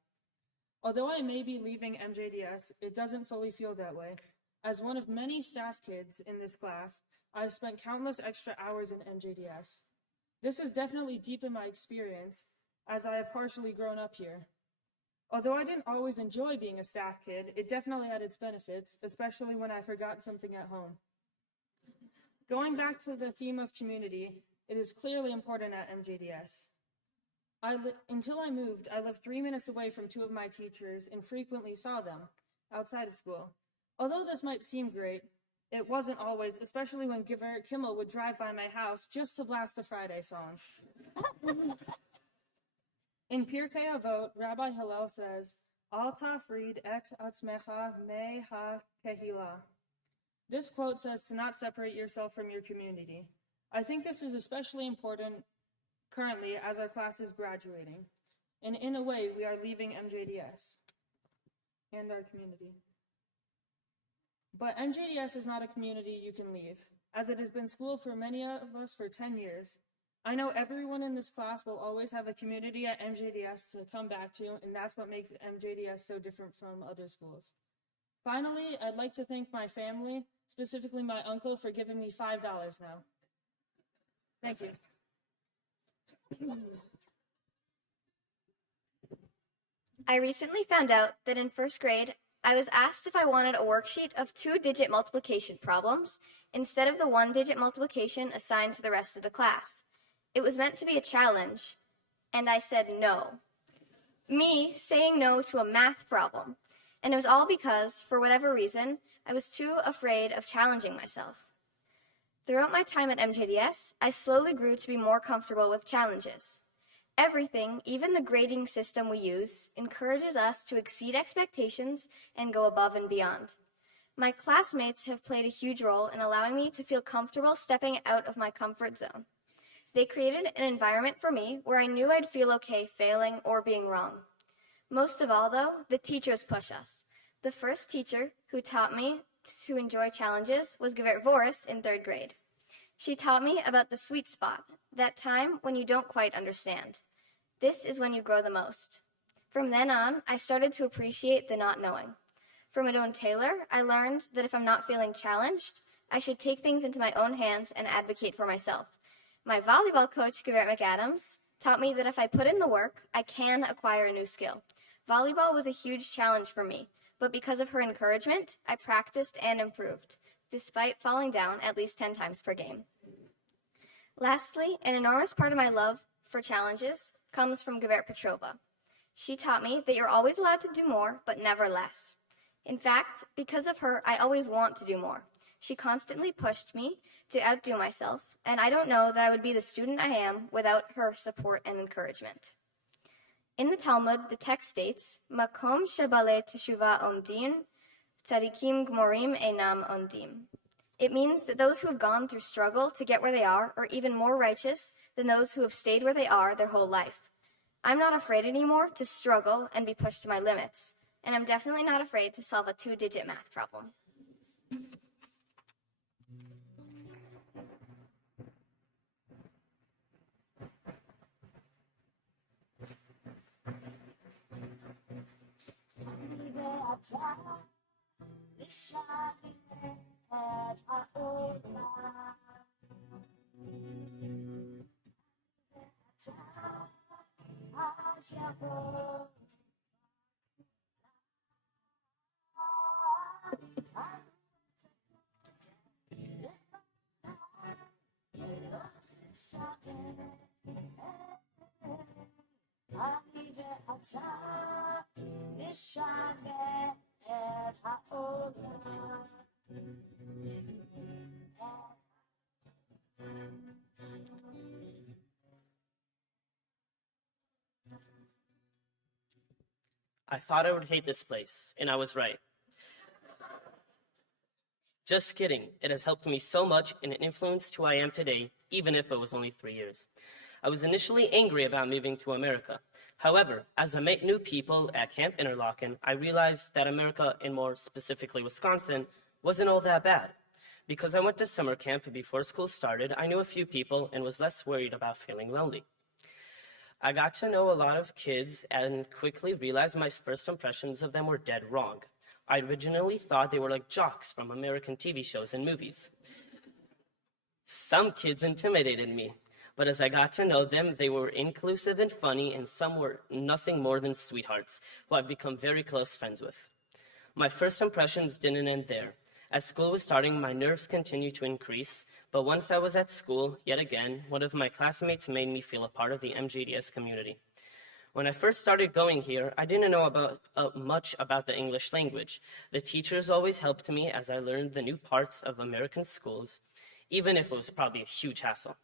Although I may be leaving MJDS, it doesn't fully feel that way. As one of many staff kids in this class, I've spent countless extra hours in MJDS. This has definitely deepened my experience, as I have partially grown up here. Although I didn't always enjoy being a staff kid, it definitely had its benefits, especially when I forgot something at home. Going back to the theme of community, it is clearly important at MJDS. Until I moved, I lived 3 minutes away from 2 of my teachers and frequently saw them outside of school. Although this might seem great, it wasn't always, especially when Gavert Kimmel would drive by my house just to blast the Friday song. In Pirkei Avot, Rabbi Hillel says, Al tafrid et atzmecha me ha-kehila. This quote says to not separate yourself from your community. I think this is especially important currently as our class is graduating. And in a way, we are leaving MJDS and our community. But MJDS is not a community you can leave, as it has been school for many of us for 10 years. I know everyone in this class will always have a community at MJDS to come back to, and that's what makes MJDS so different from other schools. Finally, I'd like to thank my family, specifically my uncle, for giving me $5 now. Thank you. I recently found out that in first grade, I was asked if I wanted a worksheet of 2-digit multiplication problems instead of the 1-digit multiplication assigned to the rest of the class. It was meant to be a challenge, and I said no. Me saying no to a math problem. And it was all because, for whatever reason, I was too afraid of challenging myself. Throughout my time at MJDS, I slowly grew to be more comfortable with challenges. Everything, even the grading system we use, encourages us to exceed expectations and go above and beyond. My classmates have played a huge role in allowing me to feel comfortable stepping out of my comfort zone. They created an environment for me where I knew I'd feel okay failing or being wrong. Most of all, though, the teachers push us. The first teacher who taught me to enjoy challenges was Gavert Voris in 3rd grade. She taught me about the sweet spot, that time when you don't quite understand. This is when you grow the most. From then on, I started to appreciate the not knowing. From Adone Taylor, I learned that if I'm not feeling challenged, I should take things into my own hands and advocate for myself. My volleyball coach, Gavert McAdams, taught me that if I put in the work, I can acquire a new skill. Volleyball was a huge challenge for me, but because of her encouragement, I practiced and improved, despite falling down at least 10 times per game. Lastly, an enormous part of my love for challenges comes from Gavert Petrova. She taught me that you're always allowed to do more, but never less. In fact, because of her, I always want to do more. She constantly pushed me to outdo myself, and I don't know that I would be the student I am without her support and encouragement. In the Talmud, the text states, Makom shebale teshuva omdim, tzadikim gmorim einam omdim. It means that those who have gone through struggle to get where they are even more righteous than those who have stayed where they are their whole life. I'm not afraid anymore to struggle and be pushed to my limits, and I'm definitely not afraid to solve a 2-digit math problem. I thought I would hate this place, and I was right. Just kidding. It has helped me so much and influenced who I am today, even if it was only 3 years. I was initially angry about moving to America. However, as I met new people at Camp Interlochen, I realized that America, and more specifically Wisconsin, wasn't all that bad. Because I went to summer camp before school started, I knew a few people and was less worried about feeling lonely. I got to know a lot of kids and quickly realized my first impressions of them were dead wrong. I originally thought they were like jocks from American TV shows and movies. Some kids intimidated me, but as I got to know them, they were inclusive and funny, and some were nothing more than sweethearts, who I've become very close friends with. My first impressions didn't end there. As school was starting, my nerves continued to increase, but once I was at school, yet again, one of my classmates made me feel a part of the MJDS community. When I first started going here, I didn't know much about the English language. The teachers always helped me as I learned the new parts of American schools, even if it was probably a huge hassle.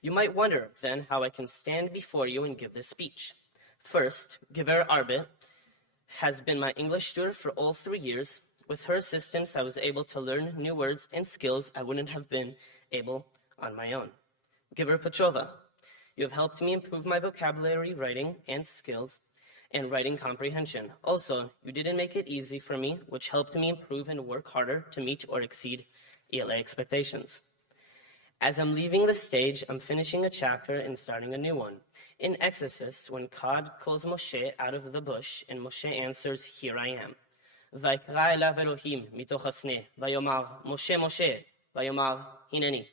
You might wonder, then, how I can stand before you and give this speech. First, Gever Arbit has been my English tutor for all 3 years. With her assistance, I was able to learn new words and skills I wouldn't have been able on my own. Gever Pachova, you have helped me improve my vocabulary, writing, and skills, and writing comprehension. Also, you didn't make it easy for me, which helped me improve and work harder to meet or exceed ELA expectations. As I'm leaving the stage, I'm finishing a chapter and starting a new one. In Exodus, when God calls Moshe out of the bush, and Moshe answers, "Here I am." Vayikra elav Elohim mitoch hasneh, vayomar, "Moshe, Moshe," vayomar, "Hineni."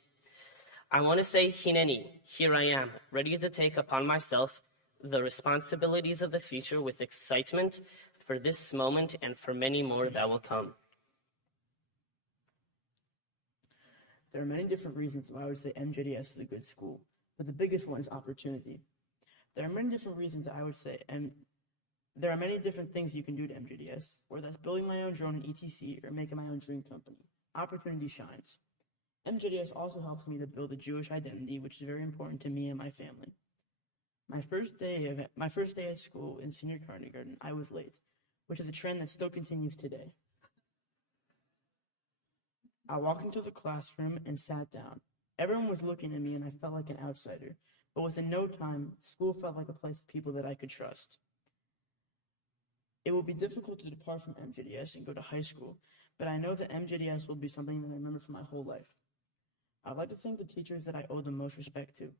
I want to say, "Hineni," here I am, ready to take upon myself the responsibilities of the future with excitement for this moment and for many more that will come. There are many different reasons why I would say MJDS is a good school, but the biggest one is opportunity. There are many different reasons I would say, and there are many different things you can do to MJDS, whether that's building my own drone in ETC or making my own dream company. Opportunity shines. MJDS also helps me to build a Jewish identity, which is very important to me and my family. My first day at school in senior kindergarten, I was late, which is a trend that still continues today. I walked into the classroom and sat down. Everyone was looking at me and I felt like an outsider, but within no time, school felt like a place of people that I could trust. It will be difficult to depart from MJDS and go to high school, but I know that MJDS will be something that I remember for my whole life. I'd like to thank the teachers that I owe the most respect to.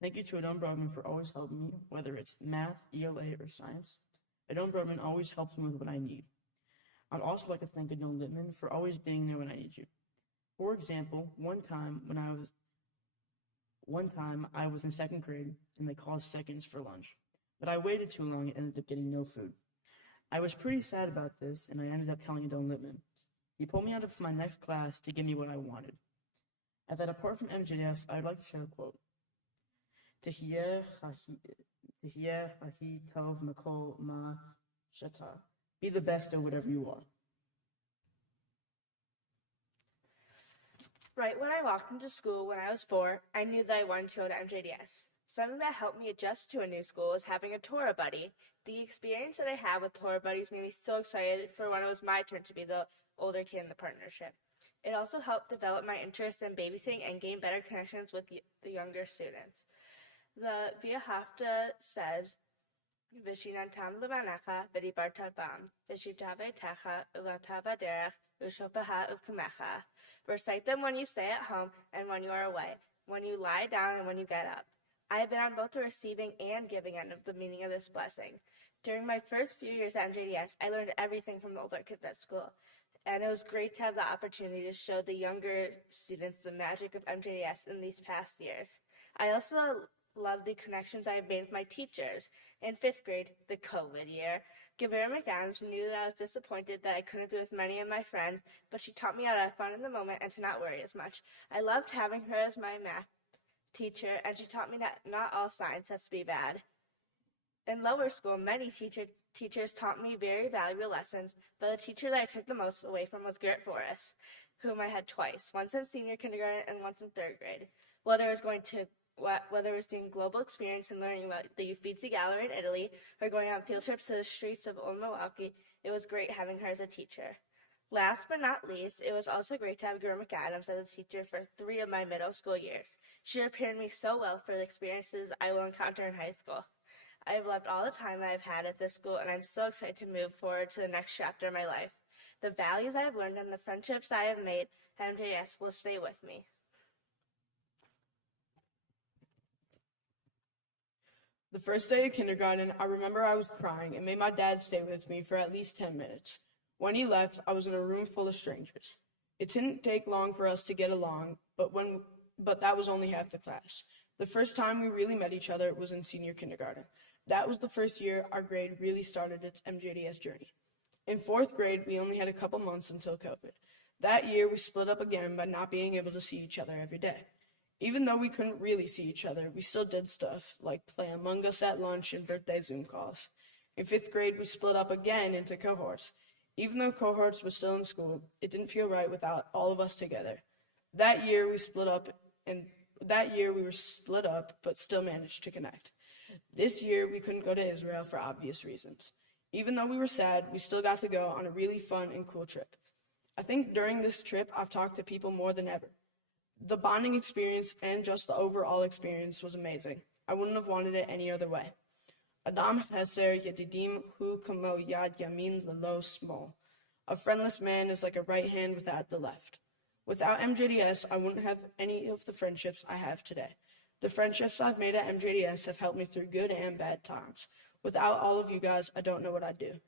Thank you to Adon Brogman for always helping me, whether it's math, ELA, or science. Adon Brogman always helps me with what I need. I'd also like to thank Adon Littman for always being there when I need you. For example, one time I was in second grade and they called seconds for lunch, but I waited too long and ended up getting no food. I was pretty sad about this and I ended up telling Adon Littman. He pulled me out of my next class to give me what I wanted. And that apart from MJDS, I'd like to share a quote. Tehiyeh hahi tov makol ma shata. Be the best at whatever you are. Right when I walked into school when I was 4, I knew that I wanted to go to MJDS. Something that helped me adjust to a new school was having a Torah buddy. The experience that I had with Torah buddies made me so excited for when it was my turn to be the older kid in the partnership. It also helped develop my interest in babysitting and gain better connections with the younger students. The Via Hafta says, Vishinantam Levanecha, Vidibarta Bam, Vishitave Techa, Ulatava Derech, Ushopaha Ukmecha. Recite them when you stay at home and when you are away, when you lie down and when you get up. I have been on both the receiving and giving end of the meaning of this blessing. During my first few years at MJDS, I learned everything from the older kids at school. And it was great to have the opportunity to show the younger students the magic of MJDS in these past years. I also love the connections I have made with my teachers. In 5th grade, the COVID year, Gavira McAdams knew that I was disappointed that I couldn't be with many of my friends, but she taught me how to have fun in the moment and to not worry as much. I loved having her as my math teacher, and she taught me that not all science has to be bad. In lower school, many teachers taught me very valuable lessons, but the teacher that I took the most away from was Garrett Forrest, whom I had twice, once in senior kindergarten and once in 3rd grade. Whether it was doing global experience and learning about the Uffizi Gallery in Italy or going on field trips to the streets of Old Milwaukee, it was great having her as a teacher. Last but not least, it was also great to have Guru McAdams as a teacher for 3 of my middle school years. She prepared me so well for the experiences I will encounter in high school. I have loved all the time I've had at this school, and I'm so excited to move forward to the next chapter of my life. The values I have learned and the friendships I have made at MJDS will stay with me. The first day of kindergarten, I remember I was crying and made my dad stay with me for at least 10 minutes. When he left, I was in a room full of strangers. It didn't take long for us to get along, but that was only half the class. The first time we really met each other was in senior kindergarten. That was the first year our grade really started its MJDS journey. In 4th grade, we only had a couple months until COVID. That year, we split up again by not being able to see each other every day. Even though we couldn't really see each other, we still did stuff like play Among Us at lunch and birthday Zoom calls. In 5th grade, we split up again into cohorts. Even though cohorts were still in school, it didn't feel right without all of us together. That year, we were split up, but still managed to connect. This year, we couldn't go to Israel for obvious reasons. Even though we were sad, we still got to go on a really fun and cool trip. I think during this trip, I've talked to people more than ever. The bonding experience and just the overall experience was amazing. I wouldn't have wanted it any other way. Adam Heser Yedidim Hu Kamo Yad Yamin Lelo Small. A friendless man is like a right hand without the left. Without MJDS, I wouldn't have any of the friendships I have today. The friendships I've made at MJDS have helped me through good and bad times. Without all of you guys, I don't know what I'd do.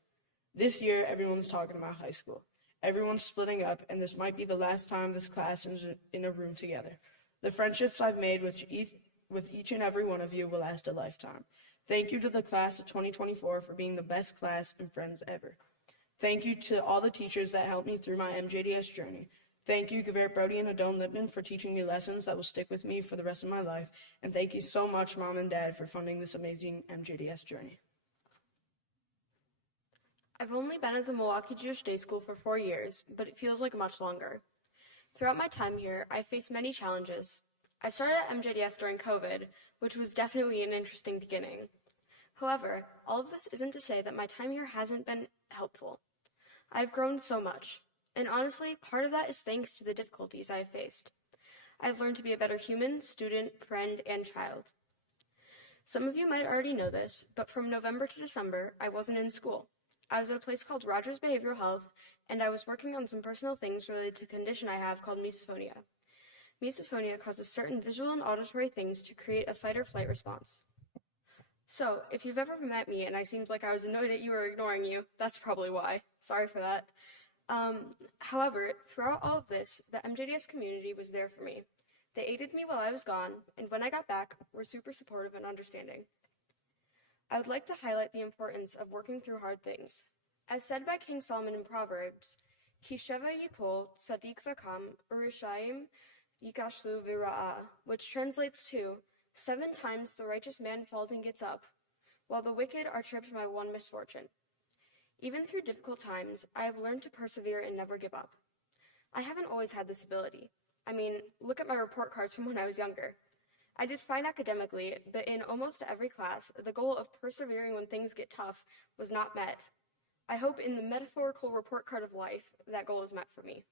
This year, everyone's talking about high school. Everyone's splitting up, and this might be the last time this class is in a room together. The friendships I've made with each and every one of you will last a lifetime. Thank you to the class of 2024 for being the best class and friends ever. Thank you to all the teachers that helped me through my MJDS journey. Thank you, Gavert Brody and Adon Lipman, for teaching me lessons that will stick with me for the rest of my life. And thank you so much, Mom and Dad, for funding this amazing MJDS journey. I've only been at the Milwaukee Jewish Day School for 4 years, but it feels like much longer. Throughout my time here, I've faced many challenges. I started at MJDS during COVID, which was definitely an interesting beginning. However, all of this isn't to say that my time here hasn't been helpful. I've grown so much, and honestly, part of that is thanks to the difficulties I have faced. I've learned to be a better human, student, friend, and child. Some of you might already know this, but from November to December, I wasn't in school. I was at a place called Rogers Behavioral Health, and I was working on some personal things related to a condition I have called misophonia. Misophonia causes certain visual and auditory things to create a fight or flight response. So, if you've ever met me and I seemed like I was annoyed at you or ignoring you, that's probably why. Sorry for that. However, throughout all of this, the MJDS community was there for me. They aided me while I was gone, and when I got back, were super supportive and understanding. I would like to highlight the importance of working through hard things. As said by King Solomon in Proverbs, Ki sheva yipol tzadik v'kam urishayim yikashlu v'ra'ah, which translates to, 7 times the righteous man falls and gets up, while the wicked are tripped by one misfortune. Even through difficult times, I have learned to persevere and never give up. I haven't always had this ability. I mean, look at my report cards from when I was younger. I did fine academically, but in almost every class, the goal of persevering when things get tough was not met. I hope in the metaphorical report card of life, that goal is met for me.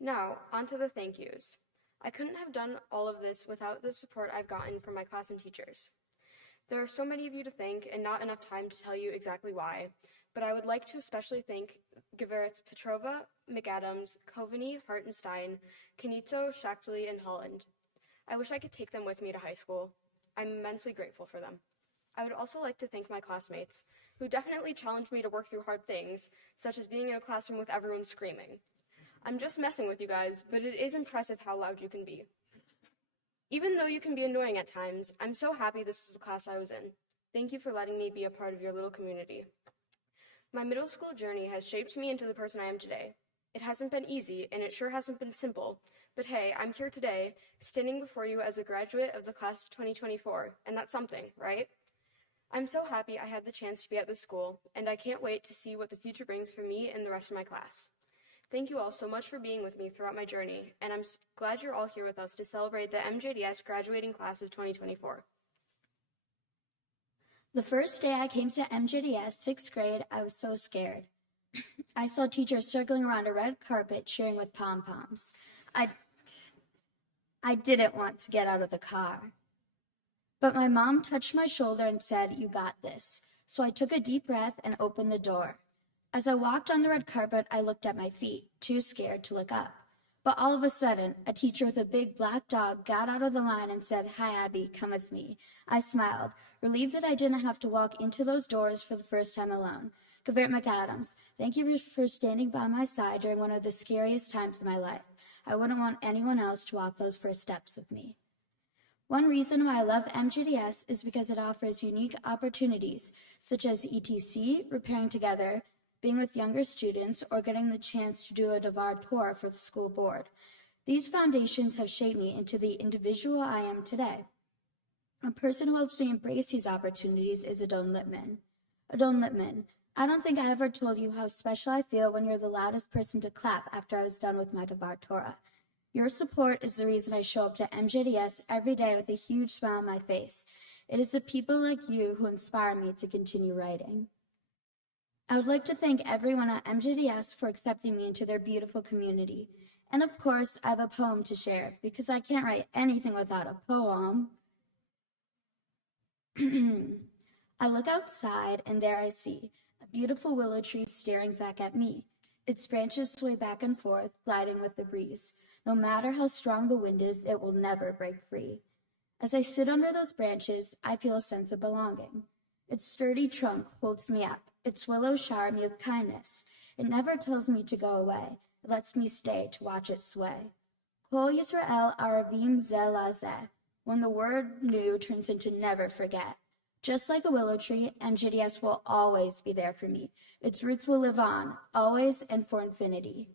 Now, on to the thank yous. I couldn't have done all of this without the support I've gotten from my class and teachers. There are so many of you to thank and not enough time to tell you exactly why, but I would like to especially thank Geveritz Petrova, McAdams, Coveney, Hartenstein, Canito, Shackley, and Holland. I wish I could take them with me to high school. I'm immensely grateful for them. I would also like to thank my classmates, who definitely challenged me to work through hard things, such as being in a classroom with everyone screaming. I'm just messing with you guys, but it is impressive how loud you can be. Even though you can be annoying at times, I'm so happy this was the class I was in. Thank you for letting me be a part of your little community. My middle school journey has shaped me into the person I am today. It hasn't been easy, and it sure hasn't been simple, but hey, I'm here today, standing before you as a graduate of the class of 2024, and that's something, right? I'm so happy I had the chance to be at this school, and I can't wait to see what the future brings for me and the rest of my class. Thank you all so much for being with me throughout my journey, and I'm glad you're all here with us to celebrate the MJDS graduating class of 2024. The first day I came to MJDS, 6th grade, I was so scared. I saw teachers circling around a red carpet cheering with pom-poms. I didn't want to get out of the car. But my mom touched my shoulder and said, "You got this." So I took a deep breath and opened the door. As I walked on the red carpet, I looked at my feet, too scared to look up. But all of a sudden, a teacher with a big black dog got out of the line and said, "Hi, Abby, come with me." I smiled, relieved that I didn't have to walk into those doors for the first time alone. Gavert McAdams, thank you for standing by my side during one of the scariest times of my life. I wouldn't want anyone else to walk those first steps with me. One reason why I love MJDS is because it offers unique opportunities, such as ETC, repairing together, being with younger students, or getting the chance to do a Devar tour for the school board. These foundations have shaped me into the individual I am today. A person who helps me embrace these opportunities is Adon Lippman. Adon Lippman, I don't think I ever told you how special I feel when you're the loudest person to clap after I was done with my Devar Torah. Your support is the reason I show up to MJDS every day with a huge smile on my face. It is the people like you who inspire me to continue writing. I would like to thank everyone at MJDS for accepting me into their beautiful community. And of course, I have a poem to share, because I can't write anything without a poem. I look outside, and there I see a beautiful willow tree staring back at me. Its branches sway back and forth, gliding with the breeze. No matter how strong the wind is, it will never break free. As I sit under those branches, I feel a sense of belonging. Its sturdy trunk holds me up. Its willows shower me with kindness. It never tells me to go away. It lets me stay to watch it sway. Kol Yisrael Aravim Zeh Lazeh, when the word new turns into never forget. Just like a willow tree, MJDS will always be there for me. Its roots will live on, always and for infinity.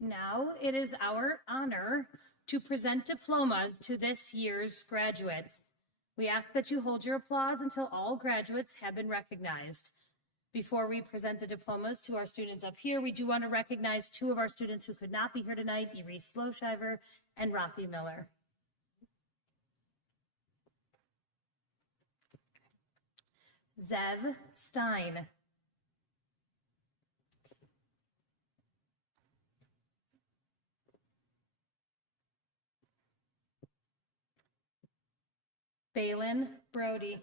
Now it is our honor to present diplomas to this year's graduates. We ask that you hold your applause until all graduates have been recognized. Before we present the diplomas to our students up here, we do want to recognize two of our students who could not be here tonight, Iris Sloshiver and Rafi Miller. Zev Stein. Balin Brody.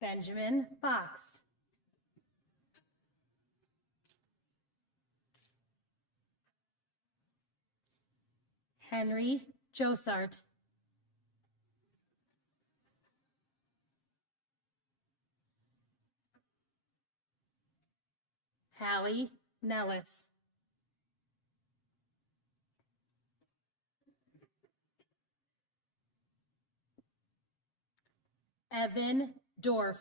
Benjamin Fox. Henry Josart. Hallie Nellis. Evan Dorf.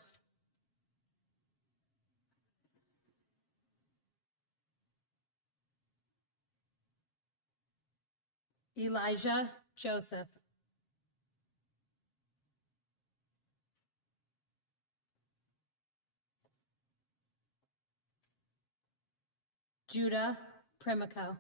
Elijah Joseph. Judah Primico.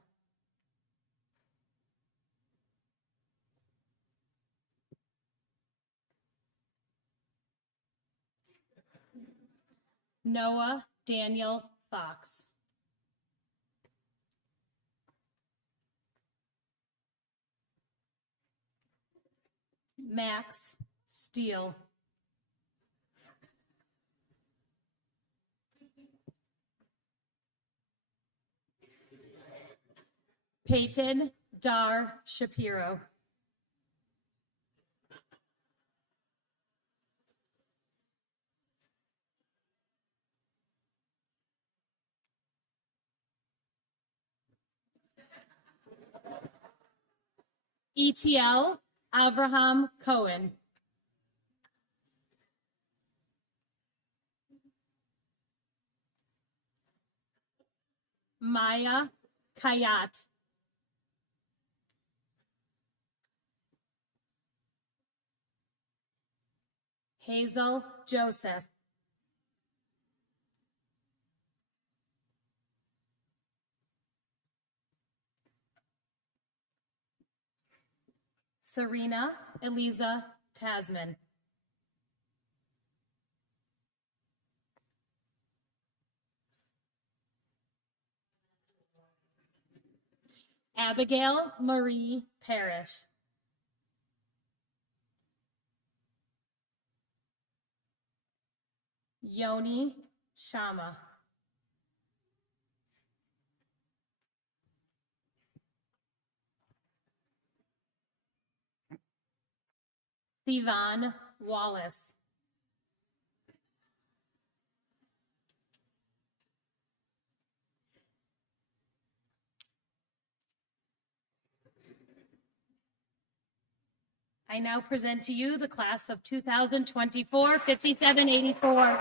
Noah Daniel Fox. Max Steele. Peyton Dar Shapiro. ETL Avraham Cohen. Maya Kayat. Hazel Joseph. Serena Eliza Tasman. Abigail Marie Parrish. Yoni Shama. Sivan Wallace. I now present to you the class of 2024, 5784.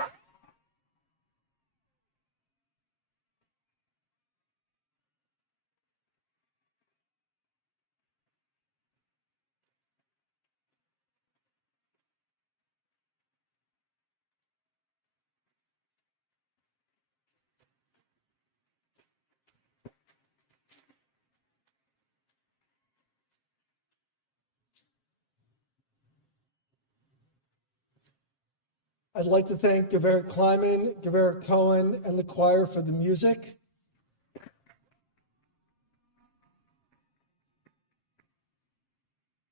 I'd like to thank Gavert Kleiman, Gavert Cohen, and the choir for the music.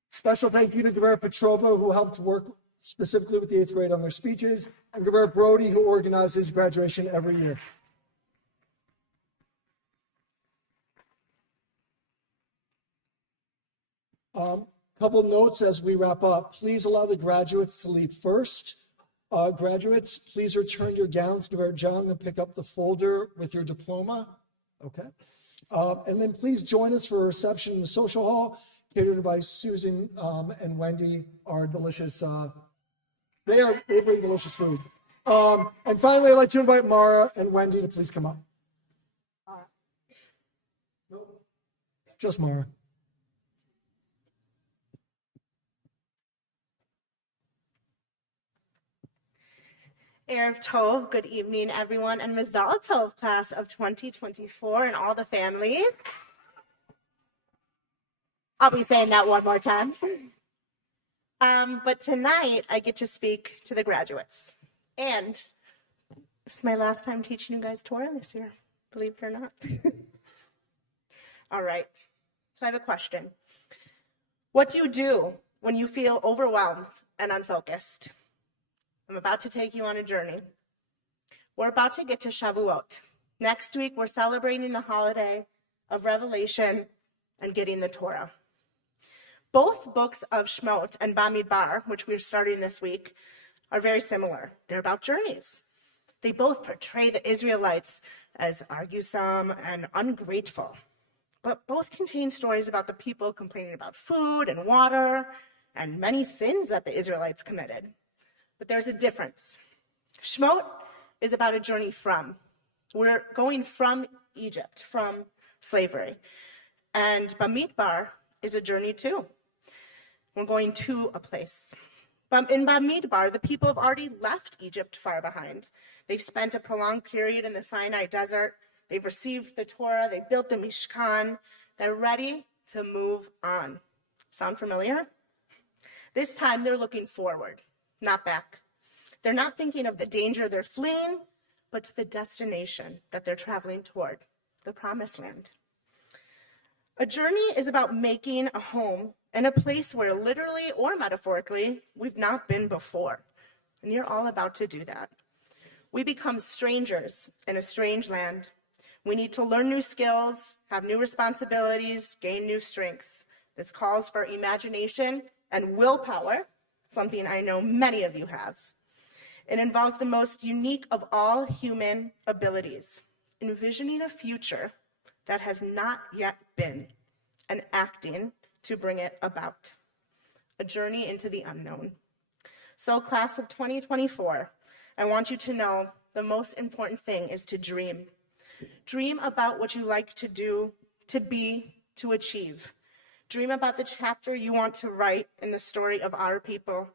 Special thank you to Gavert Petrova, who helped work specifically with the 8th grade on their speeches, and Gavert Brody, who organizes graduation every year. Couple notes as we wrap up. Please allow the graduates to leave first. Graduates, please return your gowns. Gavert Jung and pick up the folder with your diploma. Okay. And then please join us for a reception in the social hall, catered by Susan and Wendy, our delicious, they bring delicious food. And finally, I'd like to invite Mara and Wendy to please come up. Nope. Just Mara. Erev Tov, good evening, everyone, and Mazal Tov, class of 2024, and all the families. I'll be saying that one more time. But tonight, I get to speak to the graduates. And this is my last time teaching you guys Torah this year, believe it or not. All right, so I have a question. What do you do when you feel overwhelmed and unfocused? I'm about to take you on a journey. We're about to get to Shavuot. Next week, we're celebrating the holiday of Revelation and getting the Torah. Both books of Shemot and Bamidbar, which we're starting this week, are very similar. They're about journeys. They both portray the Israelites as argusome and ungrateful, but both contain stories about the people complaining about food and water and many sins that the Israelites committed. But there's a difference. Shemot is about a journey from. We're going from Egypt, from slavery. And Bamidbar is a journey too. We're going to a place. But in Bamidbar, the people have already left Egypt far behind. They've spent a prolonged period in the Sinai desert. They've received the Torah. They built the Mishkan. They're ready to move on. Sound familiar? This time they're looking forward, not back. They're not thinking of the danger they're fleeing, but to the destination that they're traveling toward, the promised land. A journey is about making a home in a place where literally or metaphorically we've not been before. And you're all about to do that. We become strangers in a strange land. We need to learn new skills, have new responsibilities, gain new strengths. This calls for imagination and willpower, something I know many of you have. It involves the most unique of all human abilities, envisioning a future that has not yet been, and acting to bring it about. A journey into the unknown. So, class of 2024, I want you to know the most important thing is to dream. Dream about what you like to do, to be, to achieve. Dream about the chapter you want to write in the story of our people,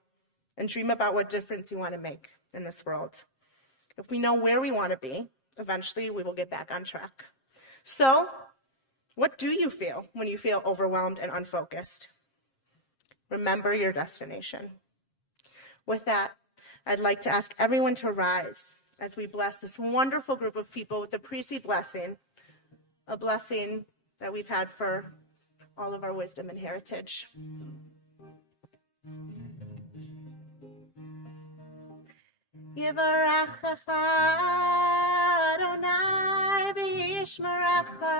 and dream about what difference you want to make in this world. If we know where we want to be, eventually we will get back on track. So, what do you feel when you feel overwhelmed and unfocused? Remember your destination. With that, I'd like to ask everyone to rise as we bless this wonderful group of people with the priestly blessing, a blessing that we've had for all of our wisdom and heritage. Yivarechecha Adonai v'yishmerecha,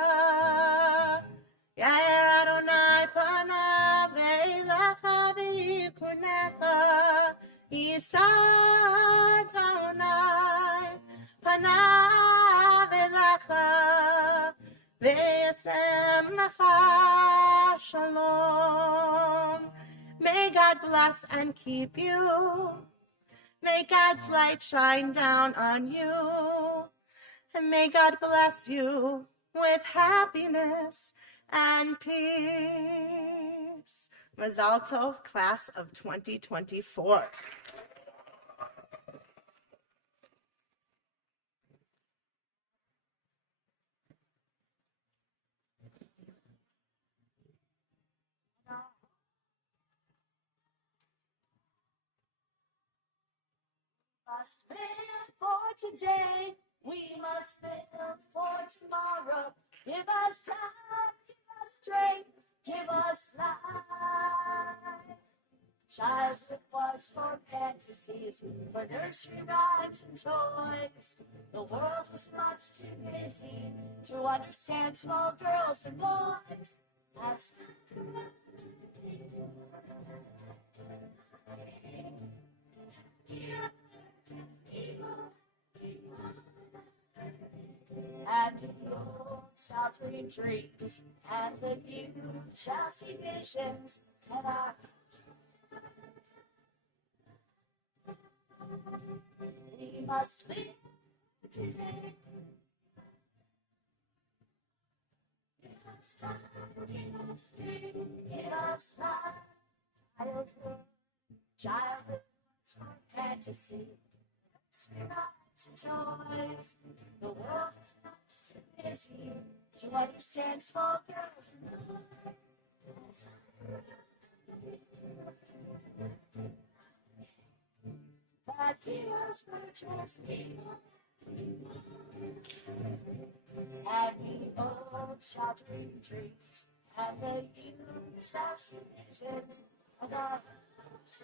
Yair Adonai panav ve'elecha v'yikunecha, Yisa Adonai panav ve'elecha ve'yasem lecha shalom. May God bless and keep you. May God's light shine down on you, and may God bless you with happiness and peace. Mazal Tov, class of 2024. Must live for today, we must live for tomorrow. Give us time, give us strength, give us life. Childhood was for fantasies, for nursery rhymes and toys. The world was much too busy to understand small girls and boys. That's and the old shall dream dreams, and the new shall see visions, and we must live today. Give us time, give us dream, give us life. Childhood was for fantasy, spirits and toys. The world is much too busy to understand small girls and boys. But heroes were just people And we all shall dream dreams and make use our visions and our hopes.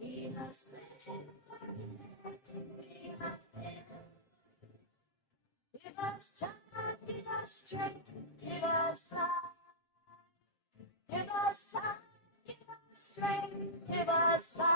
We must live. We must live. Give us time, give us strength, give us life. Give us time, give us strength, give us life.